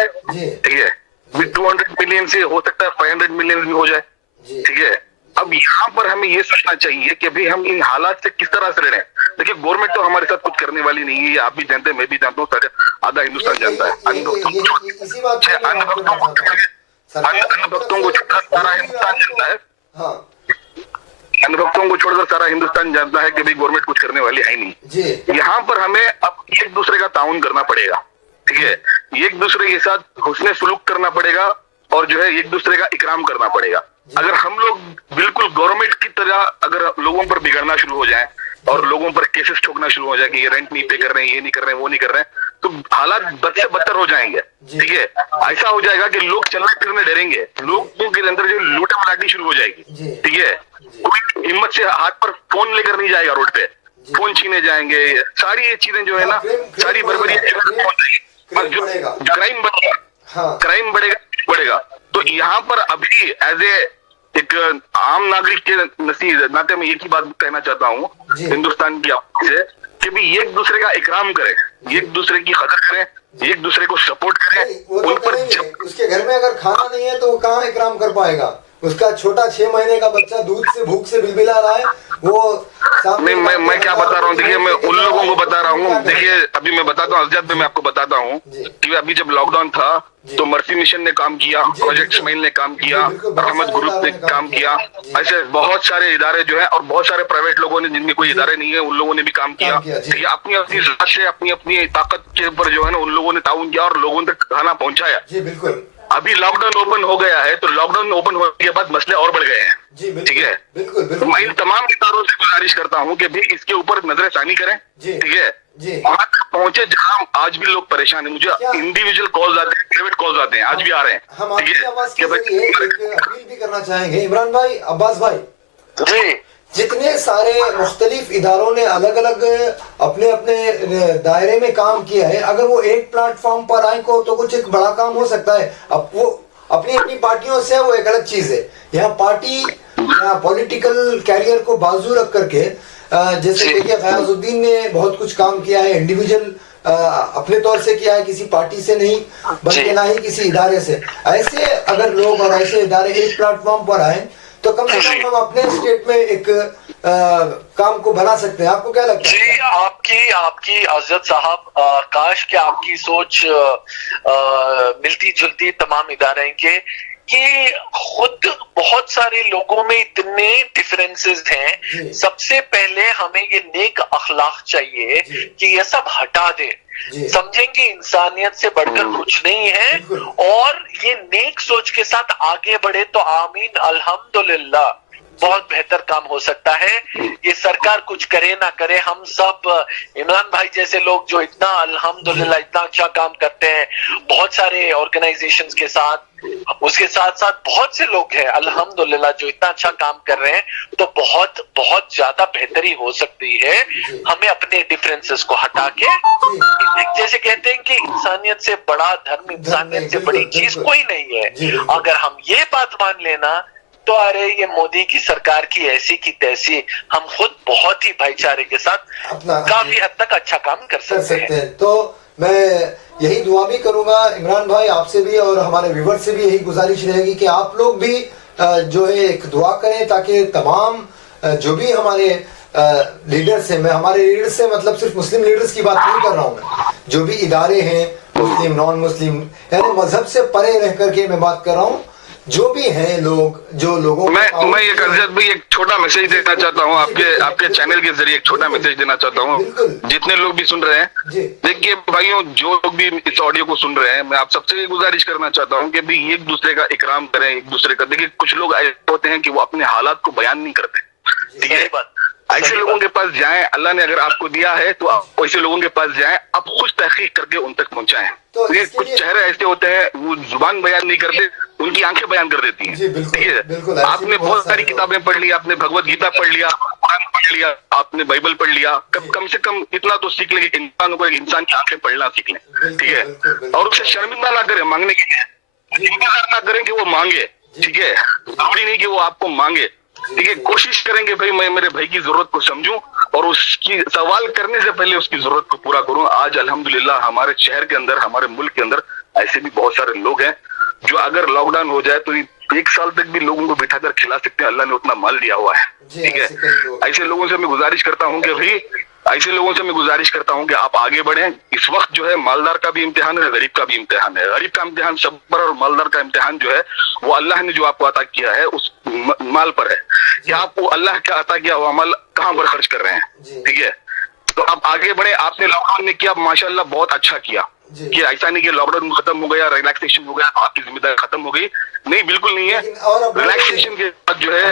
ठीक है। 200 मिलियन से हो सकता है 500 मिलियन भी हो जाए, ठीक है। अब यहाँ पर हमें ये सोचना चाहिए कि अभी हम इन हालात से किस तरह से लड़ें। देखिए गवर्नमेंट तो हमारे साथ कुछ करने वाली नहीं है, आप भी जानते हैं, मैं भी जानता हूँ, आधा हिंदुस्तान जानता है। अनुभक्तों को छोड़कर सारा हिंदुस्तान जानता है, अनुभक्तों को छोड़कर सारा हिंदुस्तान जानता है कि भाई गवर्नमेंट कुछ करने वाली है नहीं। यहाँ पर हमें अब एक दूसरे का ताउन करना पड़ेगा, ठीक है। एक दूसरे के साथ हुस्ने सुलूक करना पड़ेगा और जो है एक दूसरे का इकराम करना पड़ेगा। अगर हम लोग बिल्कुल गवर्नमेंट की तरह अगर लोगों पर बिगड़ना शुरू हो जाए और लोगों पर केसेस ठोकना शुरू हो जाए कि ये रेंट नहीं पे कर रहे हैं, ये नहीं कर रहे हैं, वो नहीं कर रहे हैं, तो हालात बद से बदतर हो जाएंगे। ठीक है, ऐसा हो जाएगा कि लोग चलने फिरने डरेंगे, लोगों के अंदर जो लूटा मराठी शुरू हो जाएगी। ठीक है, कोई हिम्मत से हाथ पर फोन लेकर नहीं जाएगा रोड पे, फोन छीने जाएंगे, सारी ये चीजें जो है ना, सारी बर्बरी क्राइम बढ़ेगा, क्राइम बढ़ेगा। तो यहाँ पर अभी एज एक आम नागरिक के नाते मैं एक ही बात कहना चाहता हूँ हिंदुस्तान की आवाज से कि भी एक दूसरे का इकराम करें, एक दूसरे की कदर करें, एक दूसरे को सपोर्ट करें। उन पर उसके घर में अगर खाना नहीं है तो वो कहाँ इकराम कर पाएगा? उसका छोटा 6 महीने का बच्चा दूध से भूख से बिलबिला रहा है, वो नहीं, मैं क्या बता रहा हूँ, देखिए मैं उन लोगों को बता रहा हूँ। देखिए अभी मैं बताता हूँ अज़द, मैं आपको बताता हूँ कि अभी जब लॉकडाउन था तो मर्सी मिशन ने काम किया, प्रोजेक्ट स्माइल ने काम किया, रहमत ग्रुप ने काम किया, ऐसे बहुत सारे इदारे जो है और बहुत सारे प्राइवेट लोगों ने जिनके कोई इदारे नहीं है उन लोगों ने भी काम किया। देखिए अपनी अपनी जात से अपनी अपनी ताकत के ऊपर जो है ना उन लोगों ने ताउन किया और लोगों तक खाना पहुंचाया। बिल्कुल। अभी लॉकडाउन ओपन हो गया है तो लॉकडाउन ओपन होने के बाद मसले और बढ़ गए हैं। ठीक है, बिल्कुल। मैं इन तमाम इदारों से गुजारिश करता हूँ कि भी इसके ऊपर नजरसानी करें। ठीक है, वहां तक पहुंचे जहाँ आज भी लोग परेशान है। मुझे इंडिविजुअल कॉल्स आते हैं, प्राइवेट कॉल्स आते हैं, आज भी आ रहे हैं। हम आपकी आवाज के जरिए एक अपील भी करना चाहेंगे इमरान भाई, अब्बास भाई जी, जितने सारे मुख्तलिफ इदारों ने अलग अलग अपने अपने दायरे में काम किया है, अगर वो एक प्लेटफॉर्म पर आए को तो कुछ एक बड़ा काम हो सकता है। अब वो अपनी अपनी पार्टियों से वो एक अलग चीज है। यहाँ पार्टी या पॉलिटिकल कैरियर को बाजू रख करके जैसे देखिए गयाजुद्दीन ने बहुत कुछ काम किया है, इंडिविजुअल अपने तौर से किया है, किसी पार्टी से नहीं बल्कि ना ही किसी इदारे से। ऐसे अगर लोग और ऐसे इदारे एक प्लेटफॉर्म पर आए तो कम से कम हम अपने स्टेट में एक काम को बना सकते हैं। आपको क्या लगता है? जी, आपकी अज़द साहब, काश कि आपकी सोच मिलती जुलती तमाम इदारे के कि खुद बहुत सारे लोगों में इतने डिफरेंसेस हैं। सबसे पहले हमें ये नेक अखलाक चाहिए कि ये सब हटा दे, समझेंगे इंसानियत से बढ़कर कुछ नहीं है और ये नेक सोच के साथ आगे बढ़े तो आमीन अल्हम्दुलिल्लाह बहुत बेहतर काम हो सकता है। ये सरकार कुछ करे ना करे, हम सब इमरान भाई जैसे लोग जो इतना अल्हम्दुलिल्लाह इतना अच्छा काम करते हैं बहुत सारे ऑर्गेनाइजेशंस के साथ, उसके साथ साथ बहुत से लोग हैं अल्हम्दुलिल्लाह जो इतना अच्छा काम कर रहे हैं, तो बहुत बहुत ज्यादा बेहतरी हो सकती है। हमें अपने डिफरेंसेस को हटा के, जैसे कहते हैं कि इंसानियत से बड़ा धर्म, इंसानियत से बड़ी चीज कोई नहीं है। अगर हम ये बात मान लेना तो अरे ये मोदी की सरकार की ऐसी की तैसी, हम खुद बहुत ही भाईचारे के साथ काफी हद तक अच्छा काम कर सकते हैं। तो मैं यही दुआ भी करूंगा इमरान भाई आपसे भी और हमारे व्यूवर से भी यही गुजारिश रहेगी कि आप लोग भी जो है एक दुआ करें ताकि तमाम जो भी हमारे लीडर्स हैं, मैं हमारे लीडर्स से मतलब सिर्फ मुस्लिम लीडर्स की बात नहीं कर रहा हूँ, मैं जो भी इदारे हैं मुस्लिम नॉन मुस्लिम यानी मजहब से परे रह करके मैं बात कर रहा हूँ, जो भी हैं लोग जो लोगों मैं एक अज़द भाई एक छोटा मैसेज देना चाहता हूँ आपके चैनल के जरिए, एक छोटा मैसेज देना चाहता हूँ जितने लोग भी सुन रहे हैं। देखिए भाइयों, जो लोग भी इस ऑडियो को सुन रहे हैं, मैं आप सबसे ये गुजारिश करना चाहता हूँ कि भी एक दूसरे का इकराम करें, एक दूसरे का। देखिए कुछ लोग ऐसे होते हैं कि वो अपने हालात को बयान नहीं करते। ठीक है, ऐसे लोगों के पास जाएं, अल्लाह ने अगर आपको दिया है तो आप ऐसे लोगों के पास जाएं, आप खुद तहकीक करके उन तक पहुंचाएं। तो कुछ चेहरे ऐसे होते हैं वो जुबान बयान नहीं करते, उनकी आंखें बयान कर देती हैं। ठीक है, आपने बहुत सारी किताबें पढ़ ली, आपने भगवत गीता पढ़ लिया, कुरान पढ़ लिया, आपने बाइबल पढ़ लिया, कम से कम इतना तो सीख ले कि इंसान को एक इंसान की आंखें पढ़ना सीख लें। ठीक है, और उसे शर्मिंदा ना करें मांगने के लिए, इंतजार ना करें कि वो मांगे। ठीक है, जरूरी नहीं कि वो आपको मांगे। ठीक है, कोशिश करेंगे भाई मैं मेरे भाई की जरूरत को समझूं और उसकी सवाल करने से पहले उसकी जरूरत को पूरा करूं। आज अल्हम्दुलिल्लाह हमारे शहर के अंदर, हमारे मुल्क के अंदर ऐसे भी बहुत सारे लोग हैं जो अगर लॉकडाउन हो जाए तो 1 साल तक भी लोगों को बिठाकर खिला सकते हैं। अल्लाह ने उतना माल दिया हुआ है। ठीक है, ऐसे लोगों से मैं गुजारिश करता हूँ कि भाई ऐसे लोगों से मैं गुजारिश करता हूँ कि आप आगे बढ़ें। इस वक्त जो है मालदार का भी इम्तिहान है, गरीब का भी इम्तिहान है। गरीब का इम्तिहान सब पर और मालदार का इम्तिहान जो है वो अल्लाह ने जो आपको अता किया है उस माल पर है कि आप वो अल्लाह का अता किया हुआ माल कहाँ पर खर्च कर रहे हैं। ठीक है, तो आप आगे बढ़े। आपने लॉकडाउन में किया, माशाल्लाह बहुत अच्छा किया। कि ऐसा नहीं कि लॉकडाउन खत्म हो गया, रिलैक्सेशन हो गया, आपकी जिम्मेदारी खत्म हो गई, नहीं बिल्कुल नहीं है। रिलैक्सेशन के बाद जो है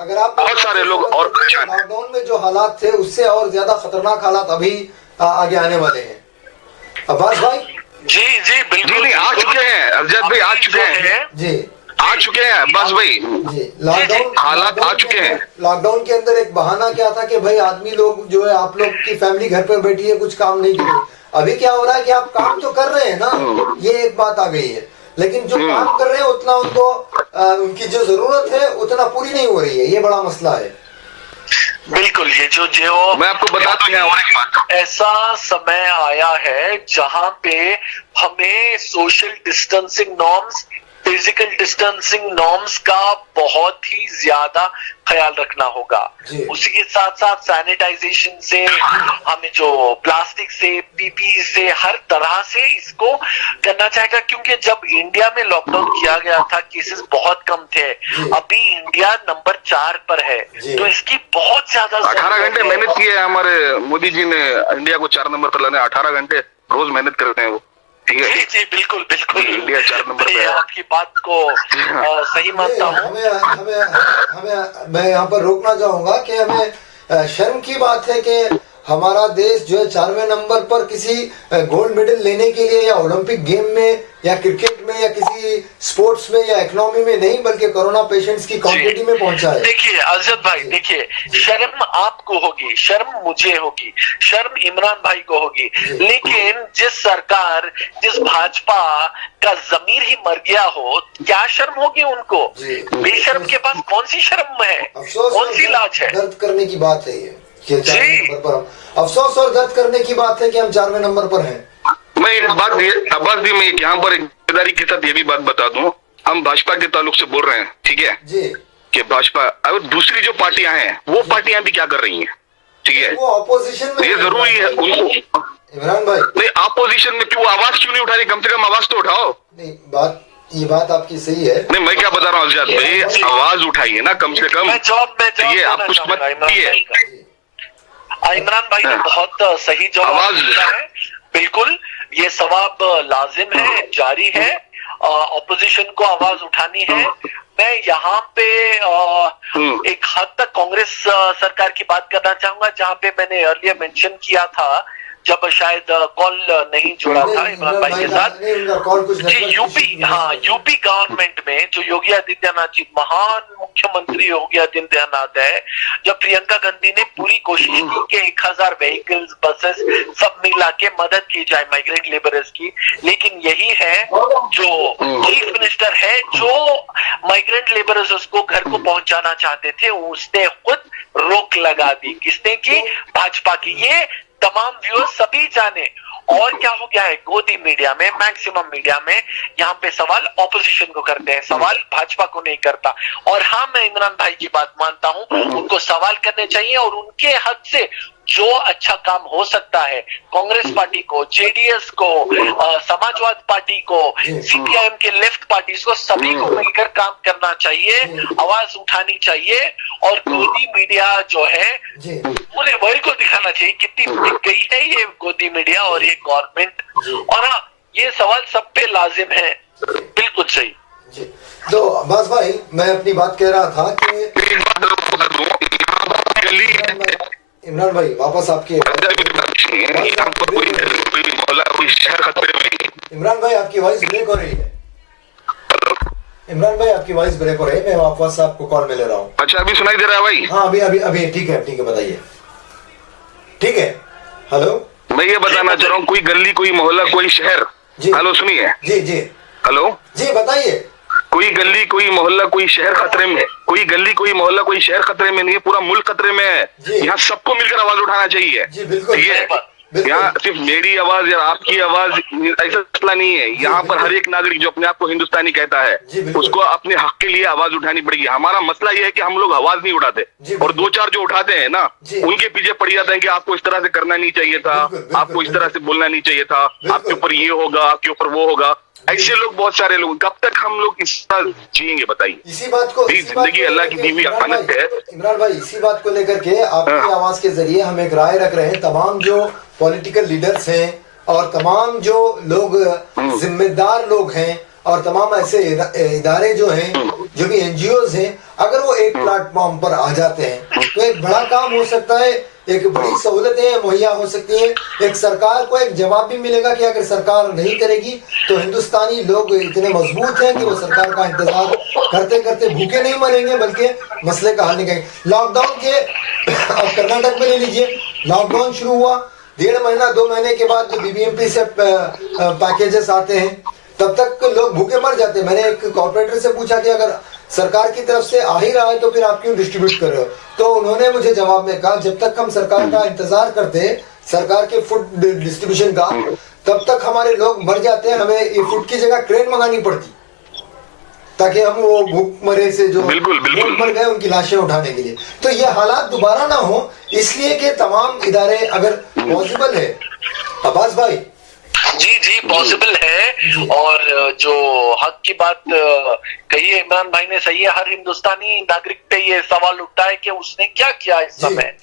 अगर आप बहुत सारे लोग और परेशान हैं। लॉकडाउन में जो हालात थे उससे और ज्यादा खतरनाक हालात अभी आगे आने वाले हैं। अब्बास भाई जी जी बिल्कुल नहीं, आ चुके हैं अरजद भाई, आ चुके हैं जी, आ चुके हैं अब्बास भाई जी। लॉकडाउन हालात आ चुके हैं। लॉकडाउन के अंदर एक बहाना क्या था कि भाई आदमी लोग जो है, आप लोग की फैमिली घर पर बैठी है, कुछ काम नहीं करे। अभी क्या हो रहा है कि आप काम तो कर रहे हैं ना, ये एक बात आ गई है, लेकिन जो काम कर रहे हैं उतना उनको उनकी जो जरूरत है उतना पूरी नहीं हो रही है, ये बड़ा मसला है। बिल्कुल, ये जो मैं आपको बता दूं यहाँ और एक बात, ऐसा समय आया है जहां पे हमें social distancing norms, physical distancing norms का बहुत ही ज्यादा ख्याल रखना होगा। उसी के साथ साथ सैनिटाइजेशन से, हमें जो प्लास्टिक से, पीपी से, हर तरह से इसको करना चाहेगा, क्योंकि जब इंडिया में लॉकडाउन किया गया था केसेस बहुत कम थे, अभी इंडिया नंबर 4 पर है, तो इसकी बहुत ज्यादा 18 घंटे मेहनत की है हमारे मोदी जी ने, इंडिया को 4 नंबर पर लाने 18 घंटे रोज मेहनत करते हैं वो, ठीक है जी बिल्कुल बिल्कुल, इंडिया 4 नंबर पे है। आपकी बात को सही मानता हूँ। मैं यहाँ पर रोकना चाहूंगा कि हमें शर्म की बात है कि हमारा देश जो है 4वें नंबर पर किसी गोल्ड मेडल लेने के लिए, या ओलंपिक गेम में, या क्रिकेट में, या किसी स्पोर्ट्स में, या इकोनॉमी में नहीं, बल्कि कोरोना पेशेंट्स की क्वांटिटी में पहुंचा है। देखिए अरशद भाई, देखिए शर्म आपको होगी, शर्म मुझे होगी, शर्म इमरान भाई को होगी, लेकिन जिस सरकार, जिस भाजपा का जमीर ही मर गया हो, क्या शर्म होगी उनको? बेशर्म के पास कौन सी शर्म है, कौन सी लाज है? दर्द करने की बात है ये कि 4वें नंबर पर हम, अफसोस और दर्द करने की बात है कि हम 4वें नंबर पर हैं। मैं एक बात अब्बास जी, मैं यहाँ पर एक जिम्मेदारी के साथ ये भी बात बता दूं, हम भाजपा के ताल्लुक से बोल रहे हैं, ठीक है जी, कि भाजपा और दूसरी जो पार्टियां हैं वो पार्टियां भी क्या कर रही हैं, ठीक है, वो ऑपोजिशन में, ये जरूरी है उनको। इमरान भाई नहीं, अपोजिशन में क्यों आवाज क्यों नहीं उठा रही? कम से कम आवाज तो उठाओ। नहीं, ये बात आपकी सही है। नहीं, मैं क्या बता रहा हूँ अरशद भाई, आवाज उठाइए ना कम से कम। ये आप कुछ मत कीजिए। इमरान भाई ने बहुत सही जवाब दिया है। बिल्कुल, ये सवाब लाजिम है, जारी है, ऑपोजिशन को आवाज उठानी है। मैं यहाँ पे एक हद तक कांग्रेस सरकार की बात करना चाहूंगा, जहाँ पे मैंने अर्लियर मेंशन किया था, जब शायद कॉल नहीं जुड़ा था इमरान भाई के साथ, जी यूपी गवर्नमेंट में जो योगी आदित्यनाथ जी, महान मुख्यमंत्री योगी आदित्यनाथ है, जब प्रियंका गांधी ने पूरी कोशिश की कि 1000 व्हीकल्स, बसेस सब मिला के मदद की जाए माइग्रेंट लेबरर्स की, लेकिन यही है जो चीफ मिनिस्टर है, जो माइग्रेंट लेबरर्स उसको घर को पहुंचाना चाहते थे, उसने खुद रोक लगा दी। किसने की? भाजपा की। ये तमाम व्यूअर्स सभी जाने। और क्या हो गया है, गोदी मीडिया में, मैक्सिमम मीडिया में यहाँ पे सवाल ऑपोजिशन को करते हैं, सवाल भाजपा को नहीं करता। और हाँ, मैं इमरान भाई की बात मानता हूँ, उनको सवाल करने चाहिए और उनके हद से जो अच्छा काम हो सकता है, कांग्रेस पार्टी को, जेडीएस को, समाजवादी पार्टी को, सीपीआईएम के लेफ्ट पार्टीज को, सभी को मिलकर काम करना चाहिए, आवाज उठानी चाहिए। और गोदी मीडिया जो है पूरे वर्ल्ड को दिखाना चाहिए कितनी बिक गई है ये गोदी मीडिया और ये गवर्नमेंट। और हाँ, ये सवाल सब पे लाजिम है। बिल्कुल सही जी। तो अब्बास भाई, मैं अपनी बात कह रहा था कि इमरान भाई वापस आपके, इमरान भाई आपकी वॉइस ब्रेक हो रही है, इमरान भाई आपकी वॉइस ब्रेक हो रही है, मैं वापस आपको कॉल में ले रहा हूँ। अच्छा, अभी सुनाई दे रहा है भाई? हाँ, अभी ठीक है, बताइए। ठीक है, हेलो, मैं ये बताना चाह रहा हूँ, कोई गली, कोई मोहल्ला, कोई शहर, हेलो सुनिए, जी हेलो जी, बताइए। कोई गली, कोई मोहल्ला, कोई शहर खतरे में, कोई गली, कोई मोहल्ला, कोई शहर खतरे में नहीं है, पूरा मुल्क खतरे में है। यहाँ सबको मिलकर आवाज उठाना चाहिए। जी बिल्कुल, यहाँ सिर्फ मेरी आवाज या आपकी आवाज ऐसा मसला नहीं है। यहाँ पर हर एक नागरिक जो अपने आप को हिंदुस्तानी कहता है, उसको अपने हक के लिए आवाज उठानी पड़ेगी। हमारा मसला यह है कि हम लोग आवाज नहीं उठाते, और 2-4 जो उठाते हैं ना, उनके पीछे पड़ जाते हैं कि आपको इस तरह से करना नहीं चाहिए था, आपको इस तरह से बोलना नहीं चाहिए था, आपके ऊपर ये होगा, आपके ऊपर वो होगा। ऐसे लोग बहुत सारे लोग, कब तक हम लोग इस तरह जिएंगे बताइए? इसी बात को, जिंदगी अल्लाह की दी हुई अमानत है। इमरान भाई, इसी बात को लेकर के आपकी आवाज के जरिए हम एक राय रख रहे हैं, तमाम जो पॉलिटिकल लीडर्स हैं, और तमाम जो लोग जिम्मेदार लोग हैं और तमाम ऐसे इदारे जो हैं, जो भी एनजीओज हैं, अगर वो एक प्लेटफॉर्म पर आ जाते हैं तो एक बड़ा काम हो सकता है, एक बड़ी सहूलतें मुहैया हो सकती हैं। एक सरकार को एक जवाब भी मिलेगा कि अगर सरकार नहीं करेगी तो हिंदुस्तानी लोग इतने मजबूत हैं कि वो सरकार का इंतजार करते करते भूखे नहीं मरेंगे, बल्कि मसले का हल निकालेंगे। लॉकडाउन के अब कर्नाटक में ले लीजिए, लॉकडाउन शुरू हुआ, 1.5 महीना 2 महीने के बाद जो बीबीएमपी से पैकेजेस आते हैं तब तक लोग भूखे मर जाते हैं। मैंने एक कॉर्पोरेटर से पूछा कि अगर सरकार की तरफ से आ ही रहा है तो फिर आप क्यों डिस्ट्रीब्यूट कर रहे हो? तो उन्होंने मुझे जवाब में कहा, जब तक हम सरकार का इंतजार करते हैं, सरकार के फूड डिस्ट्रीब्यूशन का, तब तक हमारे लोग मर जाते हैं। हमें ये फूड की जगह क्रेन मंगानी पड़ती ताकि हम वो भूख मरे से जो लोग मर गए उनकी लाशें उठाने के लिए। तो ये हालात दोबारा ना हो, इसलिए कि तमाम इदारे अगर पॉसिबल है। अब्बास भाई जी जी पॉसिबल है, और जो हक की बात कही है इमरान भाई ने, सही है। हर हिंदुस्तानी नागरिक पे ये सवाल उठता है कि उसने क्या किया इस समय।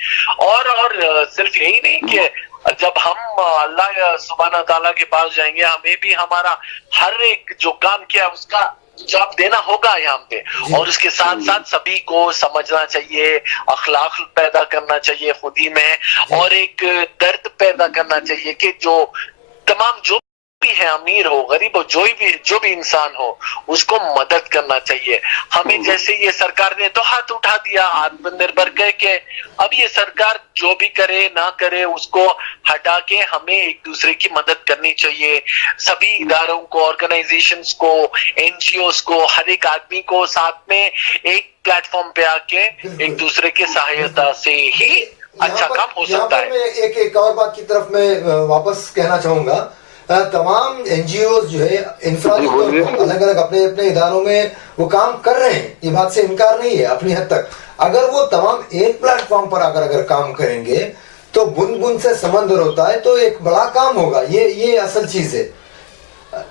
और सिर्फ यही नहीं कि जब हम अल्लाह सुब्हाना ताला के पास जाएंगे, हमें भी हमारा हर एक जो काम किया उसका जवाब देना होगा यहाँ पे। और उसके साथ साथ सभी को समझना चाहिए, अखलाक पैदा करना चाहिए खुद ही में, और एक दर्द पैदा करना चाहिए कि जो तमाम जो भी है, अमीर हो गरीब हो, जो भी इंसान हो, उसको मदद करना चाहिए। हमें जैसे ये सरकार ने तो हाथ उठा दिया आत्मनिर्भर कह के, अब ये सरकार जो भी करे ना करे उसको हटा के हमें एक दूसरे की मदद करनी चाहिए। सभी इदारों को, ऑर्गेनाइजेशंस को, एनजीओस को, हर एक आदमी को साथ में एक प्लेटफॉर्म पे आके एक दूसरे की सहायता से ही अच्छा काम हो सकता है। मैं एक और बात की तरफ मैं वापस कहना चाहूंगा, तमाम एनजीओ जो है इंफ्रादी अलग अलग अपने अपने इदारों में वो काम कर रहे हैं, ये बात से इनकार नहीं है अपनी हद तक। अगर वो तमाम एक प्लेटफॉर्म पर अगर काम करेंगे तो बुन बुन से समंदर होता है, तो एक बड़ा काम होगा। ये असल चीज है।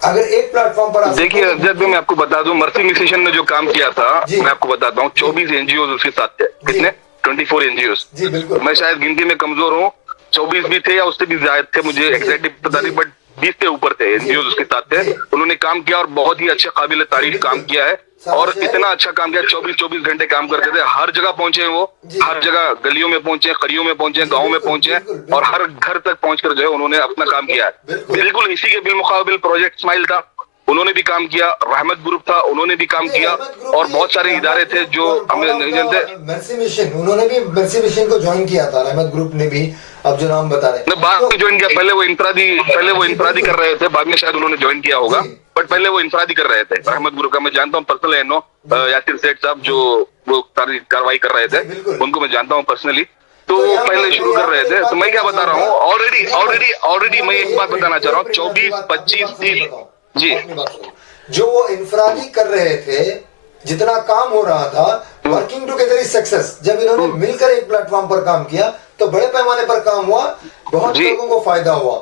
अगर एक प्लेटफॉर्म पर देखिए, जब मैं आपको बता दूं, मर्सी मिशन ने जो काम किया था, मैं आपको बताता हूँ, 24 एनजीओ उसके साथ थे। कितने? 24 एनजीओ। जी बिल्कुल। मैं शायद गिनती में कमजोर हूँ, 24 भी थे या उससे भी ज्यादा थे, मुझे एग्जैक्टली पता नहीं, बट 20 के ऊपर थे एनजीओ उसके साथ थे। उन्होंने काम किया और बहुत ही अच्छा काबिल तारीफ काम किया है, और इतना अच्छा काम किया। 24 घंटे काम करते थे, हर जगह पहुंचे वो, हर जगह गलियों में पहुंचे, करियों में पहुंचे, गाँव में पहुंचे, और हर घर तक पहुंचकर जो है उन्होंने अपना काम किया है। बिल्कुल इसी के बिलमुकाबिल प्रोजेक्ट स्माइल था, उन्होंने भी काम किया। रहमत ग्रुप था, उन्होंने भी काम किया, और बहुत सारे इदारे थे जो हमें नहीं जानते। मर्सी मिशन, उन्होंने भी मर्सी मिशन को ज्वाइन किया था, रहमत ग्रुप ने भी, अब जो नाम बता रहे हैं। बाद में ज्वाइन किया, पहले वो इंफरादी कर रहे थे, बाद में शायद उन्होंने ज्वाइन किया होगा, बट पहले वो इंफरादी कर रहे थे। रहमत ग्रुप का मैं जानता हूँ पर्सनल, यासिर सेठ साहब जो वो सारी कार्रवाई कर रहे थे, उनको मैं जानता हूँ पर्सनली, तो पहले शुरू कर रहे थे। तो मैं क्या बता रहा हूँ, ऑलरेडी मैं एक बात बताना चाह रहा हूँ, 24, 25, 30 जी, जो वो इंफरादी कर रहे थे, जितना काम हो रहा था, वर्किंग टुगेदर इज सक्सेस। जब इन्होंने मिलकर एक प्लेटफॉर्म पर काम किया तो बड़े पैमाने पर काम हुआ, बहुत लोगों को फायदा हुआ।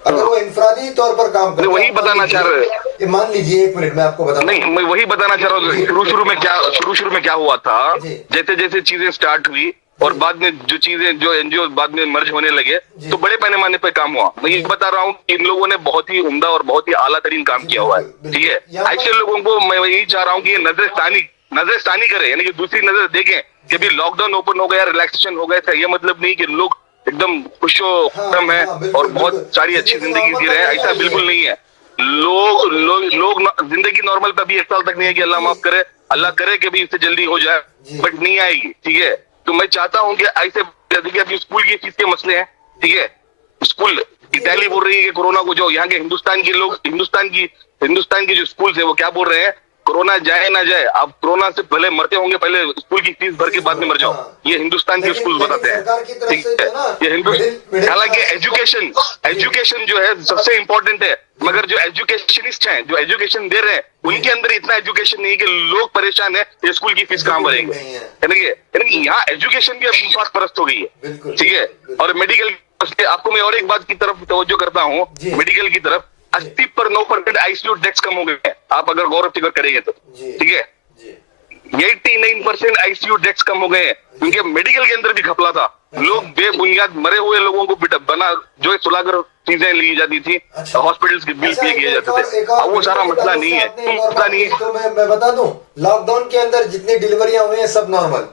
अगर वो इंफरादी तौर पर काम करते, वही बताना चाह रहे, मान लीजिए, 1 मिनट में आपको बता, नहीं मैं वही बताना चाह रहा हूँ, शुरू में क्या हुआ था, जैसे जैसे चीजें स्टार्ट हुई और बाद में जो चीजें, जो एनजीओ बाद में मर्ज होने लगे, तो बड़े पैमाने पे काम हुआ। मैं ये बता रहा हूँ कि इन लोगों ने बहुत ही उम्दा और बहुत ही आला तरीन काम किया हुआ है, ठीक है। ऐसे लोगों को मैं यही चाह रहा हूँ कि नजरसानी करे, यानी कि दूसरी नजर देखें कि अभी लॉकडाउन ओपन हो गया, रिलैक्सेशन हो गया, ये मतलब नहीं कि लोग एकदम खुशो-खत्म है और बहुत सारी अच्छी जिंदगी जी रहे हैं, ऐसा बिल्कुल नहीं है। लोग जिंदगी नॉर्मल पे अभी 1 साल तक नहीं है कि अल्लाह माफ करे, अल्लाह करे कि भी इससे जल्दी हो जाए, बट नहीं आएगी, ठीक है। तो मैं चाहता हूं कि ऐसे, अभी स्कूल की फीस के मसले हैं, ठीक है। स्कूल इटली बोल रही है कि कोरोना को, जो यहाँ के हिंदुस्तान के लोग, हिंदुस्तान की जो स्कूल है वो क्या बोल रहे हैं, कोरोना जाए ना जाए, आप कोरोना से पहले मरते होंगे, पहले स्कूल की फीस भर के बाद में मर जाओ, ये हिंदुस्तान के स्कूल बताते हैं, ठीक है। ये हिंदुस्तान, हालांकि एजुकेशन जो है सबसे इम्पोर्टेंट है, मगर जो एजुकेशनिस्ट हैं, जो एजुकेशन दे रहे हैं, उनके अंदर इतना एजुकेशन नहीं है कि लोग परेशान है, ये स्कूल की फीस कहाँ भरेंगे, यानी कि यहाँ एजुकेशन भी अब परस्त हो गई है, ठीक है। और मेडिकल, आपको मैं और एक बात की तरफ तवज्जो करता हूँ, मेडिकल की तरफ 80% आईसीयू डेस्क कम हो गए हैं, आप अगर गौर फिक्र करेंगे तो, ठीक है। 89% आईसीयू डेस्क कम हो गए हैं, क्योंकि मेडिकल के अंदर भी घपला था, लोग बेबुनियाद मरे हुए लोगों को बना जो सुलाकर चीजें ली जाती थी, हॉस्पिटल्स के बिल पे किए जाते थे। अब वो सारा मसला नहीं है, मसला नहीं है। तो मैं बता दूं, लॉकडाउन के अंदर जितनी डिलीवरियां हुई हैं सब नॉर्मल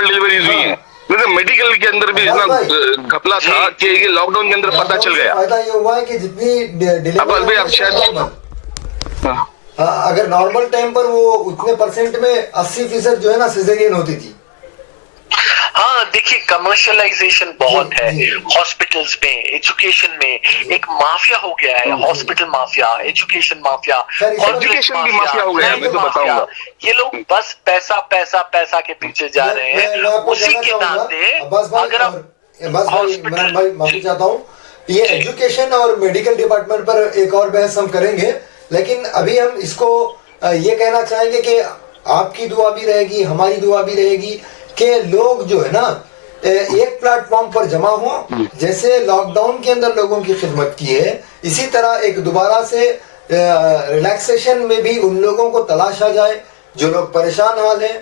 डिलीवरीज हुई है। मेडिकल के अंदर भी इतना घपला था कि ये लॉकडाउन के अंदर पता चल गया। फायदा ये हुआ है कि जितनी डिलीवरी अब शायद अगर नॉर्मल टाइम पर वो उतने परसेंट में 80% जो है ना सिजेरियन होती थी। हाँ देखिए, कमर्शियलाइजेशन बहुत है हॉस्पिटल्स में, एजुकेशन में एक माफिया हो गया है, hospital mafia, education mafia, education भी माफिया हो गया है। मैं तो बताऊंगा, ये लोग बस पैसा पैसा पैसा के पीछे जा रहे हैं। उसी के नाते अगर आप इमरान भाई माफी चाहता हूँ, ये एजुकेशन और मेडिकल डिपार्टमेंट पर एक और बहस हम करेंगे, लेकिन अभी हम इसको ये कहना चाहेंगे कि आपकी दुआ भी रहेगी, हमारी दुआ भी रहेगी कि लोग जो है ना एक प्लेटफॉर्म पर जमा हो, जैसे लॉकडाउन के अंदर लोगों की खिदमत की है, इसी तरह एक दोबारा से रिलैक्सेशन में भी उन लोगों को तलाशा जाए जो लोग परेशान हाल है।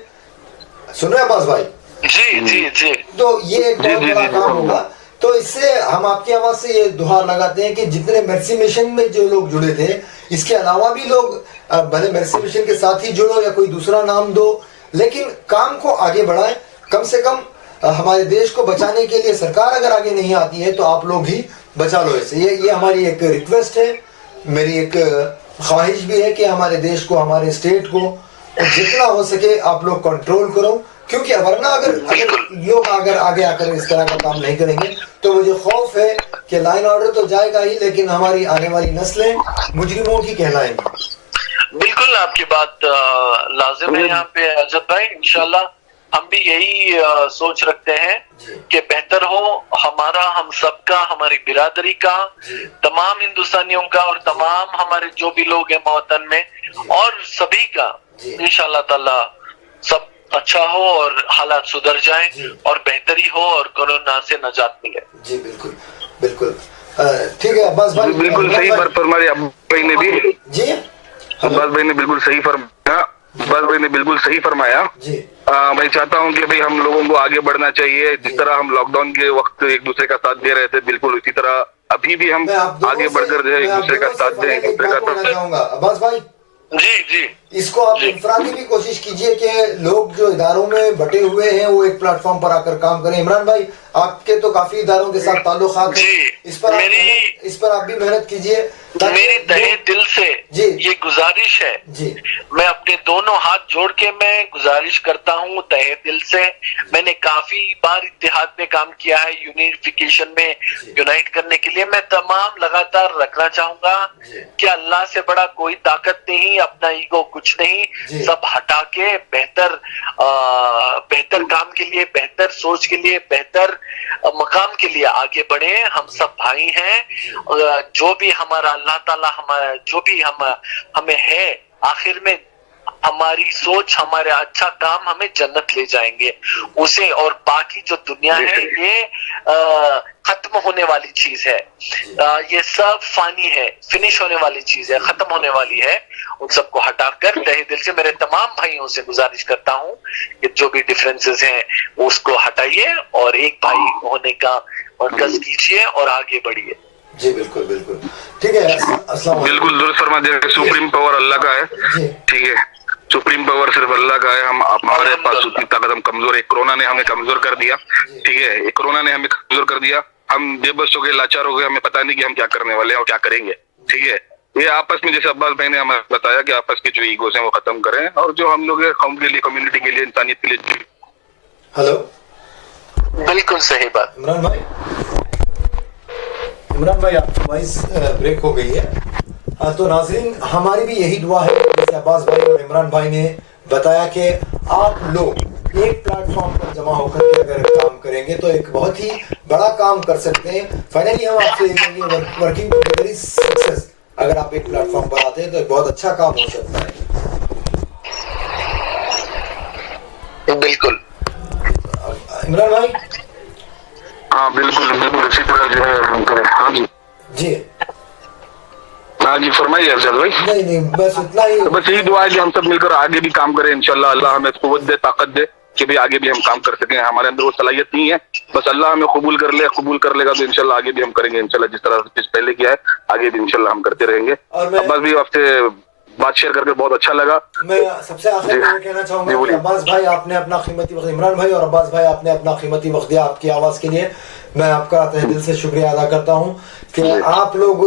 सुन रहे हैं अब्बास भाई? जी जी जी। तो ये एक बहुत बड़ा काम होगा। तो इससे हम आपकी आवाज से ये दुहार लगाते हैं कि जितने मेर्सी मिशन में जो लोग जुड़े थे, इसके अलावा भी लोग भले मेर्सी मिशन के साथ ही जुड़ो या कोई दूसरा नाम दो, लेकिन काम को आगे बढ़ाएं। कम से कम हमारे देश को बचाने के लिए सरकार अगर आगे नहीं आती है तो आप लोग ही बचा लो इसे। ये हमारी एक रिक्वेस्ट है, मेरी एक ख्वाहिश भी है कि हमारे देश को, हमारे स्टेट को जितना हो सके आप लोग कंट्रोल करो, क्योंकि वरना अगर लोग आगे आकर इस तरह का काम नहीं करेंगे तो मुझे खौफ है कि लाइन ऑर्डर तो जाएगा ही, लेकिन हमारी आने वाली नस्लें मुजरिमों की कहलाएंगी। बिल्कुल आपकी बात लाजिम है यहाँ पे अजब भाई। इंशाल्लाह हम भी यही सोच रखते हैं कि बेहतर हो हमारा, हम सबका, हमारी बिरादरी का, तमाम हिंदुस्तानियों का और तमाम हमारे जो भी लोग हैं मौतन में, और सभी का इंशाल्लाह ताला सब अच्छा हो और हालात सुधर जाएं और बेहतरी हो और कोरोना से नजात मिले। जी बिल्कुल बिल्कुल ठीक है अब्बास भाई, बिल्कुल सही फरमाया भाई ने भी। जी अब्बास भाई ने बिल्कुल सही फरमाया, अब्बास भाई ने बिल्कुल सही फरमाया। मैं चाहता हूँ कि भाई हम लोगों को आगे बढ़ना चाहिए। जिस तरह हम लॉकडाउन के वक्त एक दूसरे का साथ दे रहे थे, बिल्कुल इसी तरह अभी भी हम आगे बढ़कर जो है एक दूसरे का साथ दें, एक दूसरे का चाहूंगा अब्बास भाई। जी जी, इसको आप इंफरादी भी कोशिश कीजिए कि लोग जो इदारों में बटे हुए हैं वो एक प्लेटफॉर्म पर आकर काम करें। इमरान भाई, आपके तो काफी इदारों के साथ ताल्लुकात हैं, इस पर आप भी मेहनत कीजिए। मेरी तहे दिल से ये गुजारिश है, मैं अपने दोनों हाथ जोड़ के मैं गुजारिश करता हूँ तहे दिल से। मैंने काफी बार इत्तेहाद में काम किया है, यूनिफिकेशन में यूनाइट करने के लिए। मैं तमाम लगातार रखना चाहूंगा कि अल्लाह से बड़ा कोई ताकत नहीं, अपना ईगो कुछ नहीं, सब हटा के बेहतर काम के लिए, बेहतर सोच के लिए, बेहतर मकाम के लिए आगे बढ़े। हम सब भाई हैं। जो भी हमारा अल्लाह ताला हमारा जो भी हमें है, आखिर में हमारी सोच, हमारे अच्छा काम हमें जन्नत ले जाएंगे उसे। और बाकी जो दुनिया है ये खत्म होने वाली चीज है, ये सब फानी है, फिनिश होने वाली चीज है, खत्म होने वाली है। उन सबको हटाकर तहे दिल से मेरे तमाम भाइयों से गुजारिश करता हूँ कि जो भी डिफरेंसेस हैं उसको हटाइए और एक भाई होने का मरकज कीजिए और आगे बढ़िए। जी बिल्कुल बिल्कुल ठीक है। बिल्कुल दुरुस्त फरमा दिया। सुप्रीम पावर अल्लाह का है, ठीक है, सुप्रीम पावर सिर्फ अल्लाह का है। हम हमारे पास उतनी ताकत, हम कमजोर है। कोरोना ने हमें कमजोर कर दिया, ठीक है, कोरोना ने हमें कमजोर कर दिया। हम बेबस हो गए, लाचार हो गए, हमें पता नहीं कि हम क्या करने वाले हैं और क्या करेंगे, ठीक है। ये आपस में, जैसे अब्बास भाई ने हमें बताया कि आपस के जो ईगोस हैं वो खत्म करें और जो हम लोग कौम के लिए, कम्युनिटी के लिए, इंसानियत के लिए। हेलो, बिल्कुल सही बात। इमरान भाई आपकी वॉइस ब्रेक हो गई है। तो नाज़रीन, हमारी भी यही दुआ है, जैसे अब्बास भाई और इमरान भाई ने बताया कि आप लोग एक प्लेटफॉर्म पर जमा होकर के अगर काम करेंगे तो एक बहुत ही बड़ा काम कर सकते हैं। फाइनली हम आपसे वर्किंग टुगेदर इज सक्सेस, अगर आप एक प्लेटफॉर्म पर आते हैं तो एक बहुत अच्छा काम हो सकता है। बिल्कुल इमरान भाई। हाँ बिल्कुल बिल्कुल, इसी तरह जो है हम करें। हाँ जी जी, हाँ जी फरमाइए अरशद भाई। नहीं बस इतना ही, बस यही दुआ है कि हम सब मिलकर आगे भी काम करें। इंशाल्लाह अल्लाह हमें कुव्वत दे, ताकत दे कि भी आगे भी हम काम कर सकें। हमारे अंदर वो सलाहियत नहीं है, बस अल्लाह हमें कबूल कर लेगा तो इंशाल्लाह आगे भी हम करेंगे। इंशाल्लाह जिस तरह से पहले किया है आगे भी इंशाल्लाह हम करते रहेंगे। अब्बास भी आपसे बात शेयर करके बहुत अच्छा लगा। मैं सबसे आखिर में कहना चाहूंगा कि अब्बास भाई आपने अपना कीमती वक्त, इमरान भाई और अब्बास भाई आपने अपना कीमती वक्त दिया आपकी आवाज़ के लिए। मैं आपका तहे दिल से शुक्रिया अदा करता हूँ कि आप लोग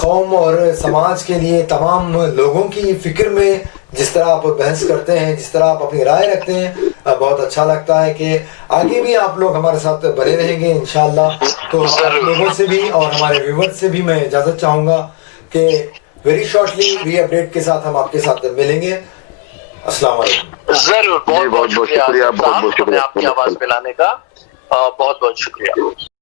कौम और समाज के लिए तमाम लोगों की फिक्र में जिस तरह आप बहस करते हैं, जिस तरह आप अपनी राय रखते हैं, बहुत अच्छा लगता है कि आगे भी आप लोग हमारे साथ बने रहेंगे इंशाअल्लाह। तो आप लोगों से भी और हमारे व्यूवर्स से भी मैं इजाज़त चाहूँगा कि वेरी शॉर्टली री अपडेट के साथ हम आपके साथ मिलेंगे। अस्सलाम वालेकुम। जरूर, बहुत बहुत शुक्रिया आपकी आवाज़ मिलाने का, बहुत बहुत शुक्रिया।